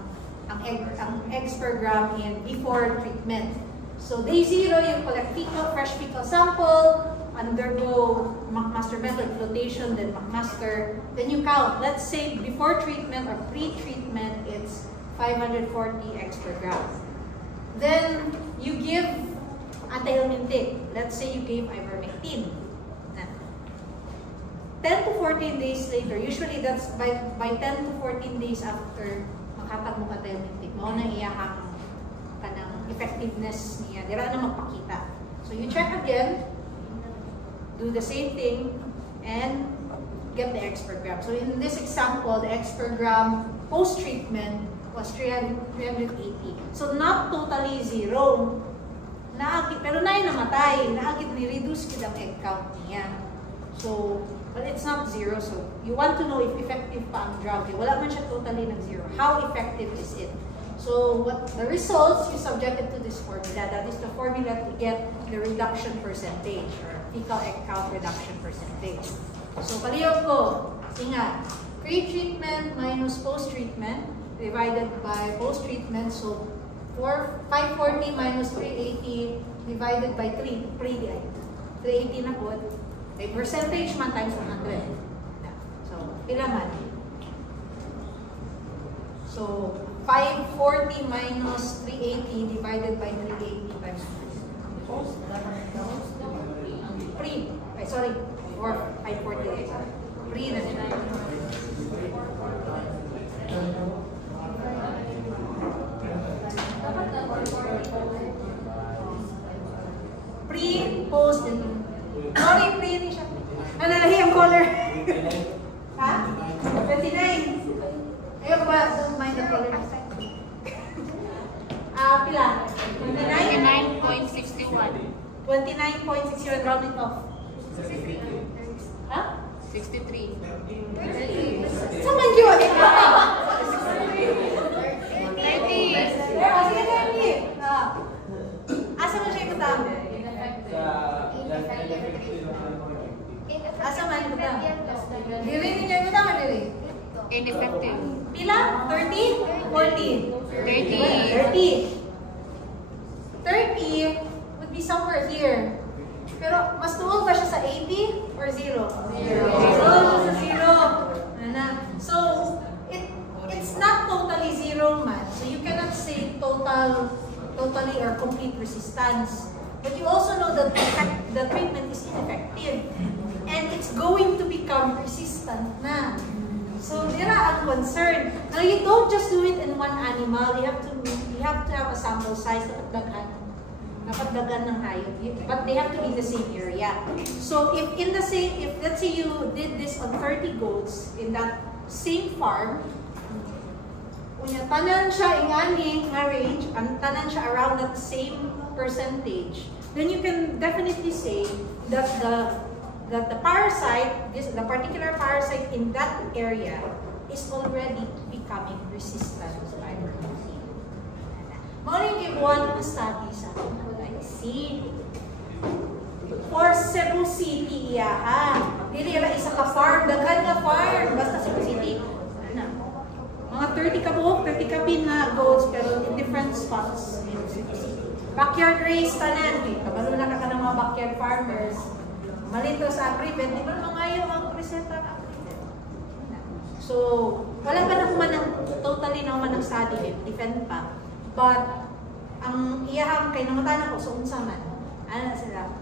eggs per gram in before treatment. So day 0, you collect fresh fecal sample, undergo McMaster method flotation, then McMaster, then you count. Let's say before treatment or pre-treatment, it's 540 eggs per gram. Then you give anti-helminthic. Let's say you gave ivermectin. 10 to 14 days later, usually that's by 10 to 14 days after makatag mo anti-helminthic, mao na iyahang kanang effectiveness niya. Dira na magpakita. So you check again, do the same thing, and get the eggs per gram. So in this example, the eggs per gram post-treatment was 380. So not totally zero. Pero namatay. Naagit ni-reduce ko ang egg count niya. So, but it's not zero. So you want to know if effective pa ang drug. Wala man siya totally nag-zero. How effective is it? So what the results, you subjected to this formula. That is the formula to get the reduction percentage or fecal egg count reduction percentage. So palihog ko, singa, pre-treatment minus post-treatment divided by post-treatment. So 540 minus 380 divided by 3. 380 na po. Okay, percentage man times 100. So, pila man? So, 540 minus 380 divided by 380 times 3. Sorry. Or 540. Pre na nila. Pre, post, and sorry, pre ni siya. Nanalahi ang color. Ha? 29. Ayaw ba? Don't mind the color. Pila? 29.61. 29.61, round it off. Ha? 63. Saan man yun? 30. Sige, 30. Asa man siya ikutang? Asa man ikutang? Diri ninyo ikutang, diri? Ineffective. Pila? 30? 40? 30. 30 would be somewhere here. Pero mas tuol ba siya sa 80 or 0? 0. Sa 0. So, it's not totally 0 man. So you cannot say totally or complete resistance. But you also know that the treatment is ineffective. And it's going to become resistant na. So, dira ang concern. Now, you don't just do it in one animal. You have to have a sample size na napagdagan ng hayop. But they have to be in the same area. So, if let's say you did this on 30 goats in that same farm, unya tanan siya ingani nga range, ang tanan siya around that same percentage, then you can definitely say that the parasite, the particular parasite in that area is already becoming resistant to ivermectin. Mauling give one study sa see for Cebu City iyaha. Dili ra isa ka farm, daghan nga farm basta Cebu City. Mga 30 ka buhok, 30 ka pin na goats pero in different spots in Cebu City. Backyard race tanan, kabalo na ka ng mga backyard farmers. Malito sa agri-vet, di ba mangayo ang presenta ng agri-vet? So, wala pa na kuman ng totally na kuman ng study, defend pa. But, ang iyahang kay namatanan ko sa unsa man, ana sila,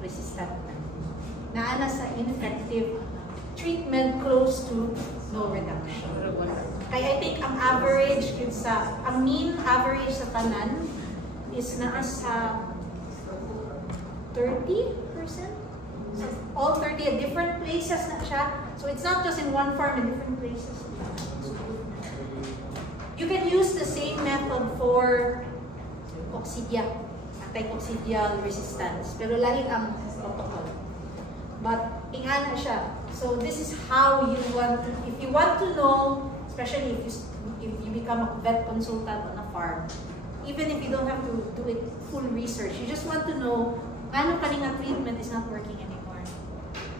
resistant na. Naana sa ineffective treatment close to no reduction. Kaya I think ang average, ang mean average sa tanan is naa sa 30%. So all 30 at different places na siya. So it's not just in one farm, in different places. You can use the same method for coccidia, anti-coccidial resistance. Pero lahi ang protocol. But ingana siya. So this is how you want to, if you want to know, especially if you become a vet consultant on a farm, even if you don't have to do it full research, you just want to know anong kaninga treatment is not working anymore.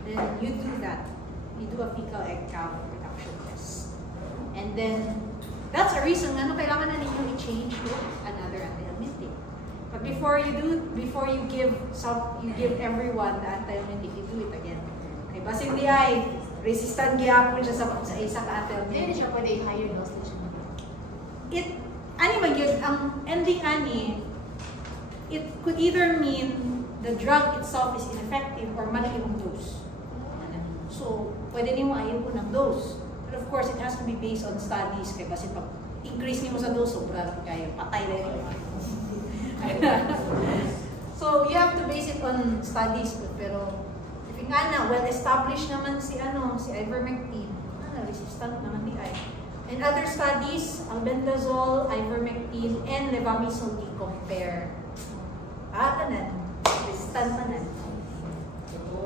Then you do that. You do a fecal egg count reduction test. And then, that's a reason ano kailangan na ninyo i-change to another anti-helmintic. But before you give everyone the anti-helmintic, you do it again. Okay, basta hindi ay resistant gyapon siya sa isang anti-helmintic. Hindi siya pwede higher dose na siya. Ani man yun, ang ending ani, it could either mean the drug itself is ineffective or mali yung dose. So, pwede niyo ayaw po ng dose. But of course, it has to be based on studies. Kaya kasi pag increase niyo sa dose, sobra kayo, patay na rin. So, you have to base it on studies. Pero, if nga na, well-established naman si ivermectin, resistant naman di ay. In other studies, albendazole, ivermectin, and levamisole compare. Kanan, resistant na.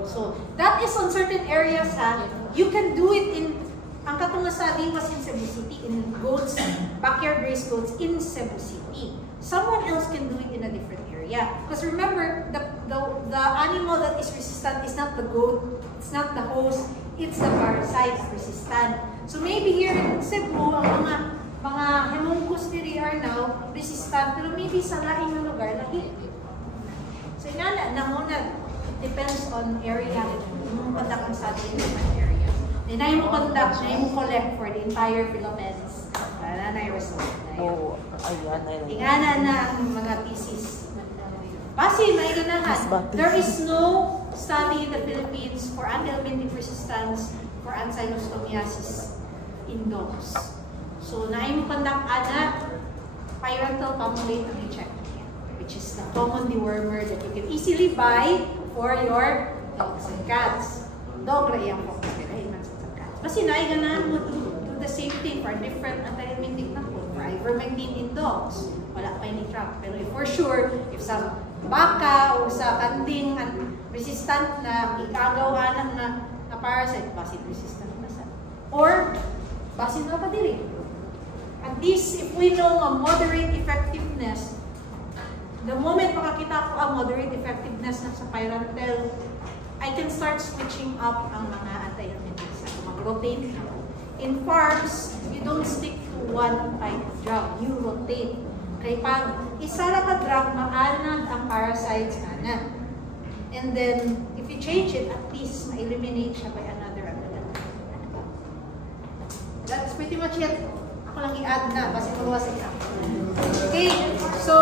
So, that is on certain areas, you can do it in, ang katong study was in Cebu City, in goats, backyard raised goats in Cebu City. Someone else can do it in a different area. Because remember, the animal that is resistant is not the goat, it's not the host, it's the parasite resistant. So maybe here in Cebu, ang mga homunculus diri are now resistant, pero maybe sa laing na lugar, lahi. So nga na muna, depends on area. Yung conduct ang study in different area. Then na yung conduct, na yung collect for the entire Philippines. Wala na yung result. Oo, ayan. Ingana na ang mga thesis. Basi, may ganahan. There is no study in the Philippines for anti-helmintic resistance for ancylostomiosis in dogs. So, na yung conduct ana, pyrantel palmolate ang i-check. Which is the common dewormer that you can easily buy for your dogs and cats. Dog ra iyang po. Kasi naiganahan mo do the same thing for different anti-helmintic na po. For ivermectin in dogs, wala pa yung trap. Pero for sure, if sa baka o sa kanding resistant na ikagawa na parasite, basit resistant na sa. Or, basit na pa diri. At least, if we know a moderate effectiveness, the moment makakita ko ang moderate effectiveness ng sa pyrantel, I can start switching up ang mga anti-helmintics. Mag-rotate. In farms, you don't stick to one type of drug. You rotate. Kaya pag isa na ka drug, maanad ang parasites na. And then, if you change it, at least ma-eliminate siya by another anti-helmintic. That's pretty much it. Ako lang i-add na kasi maluwas ito. Okay, so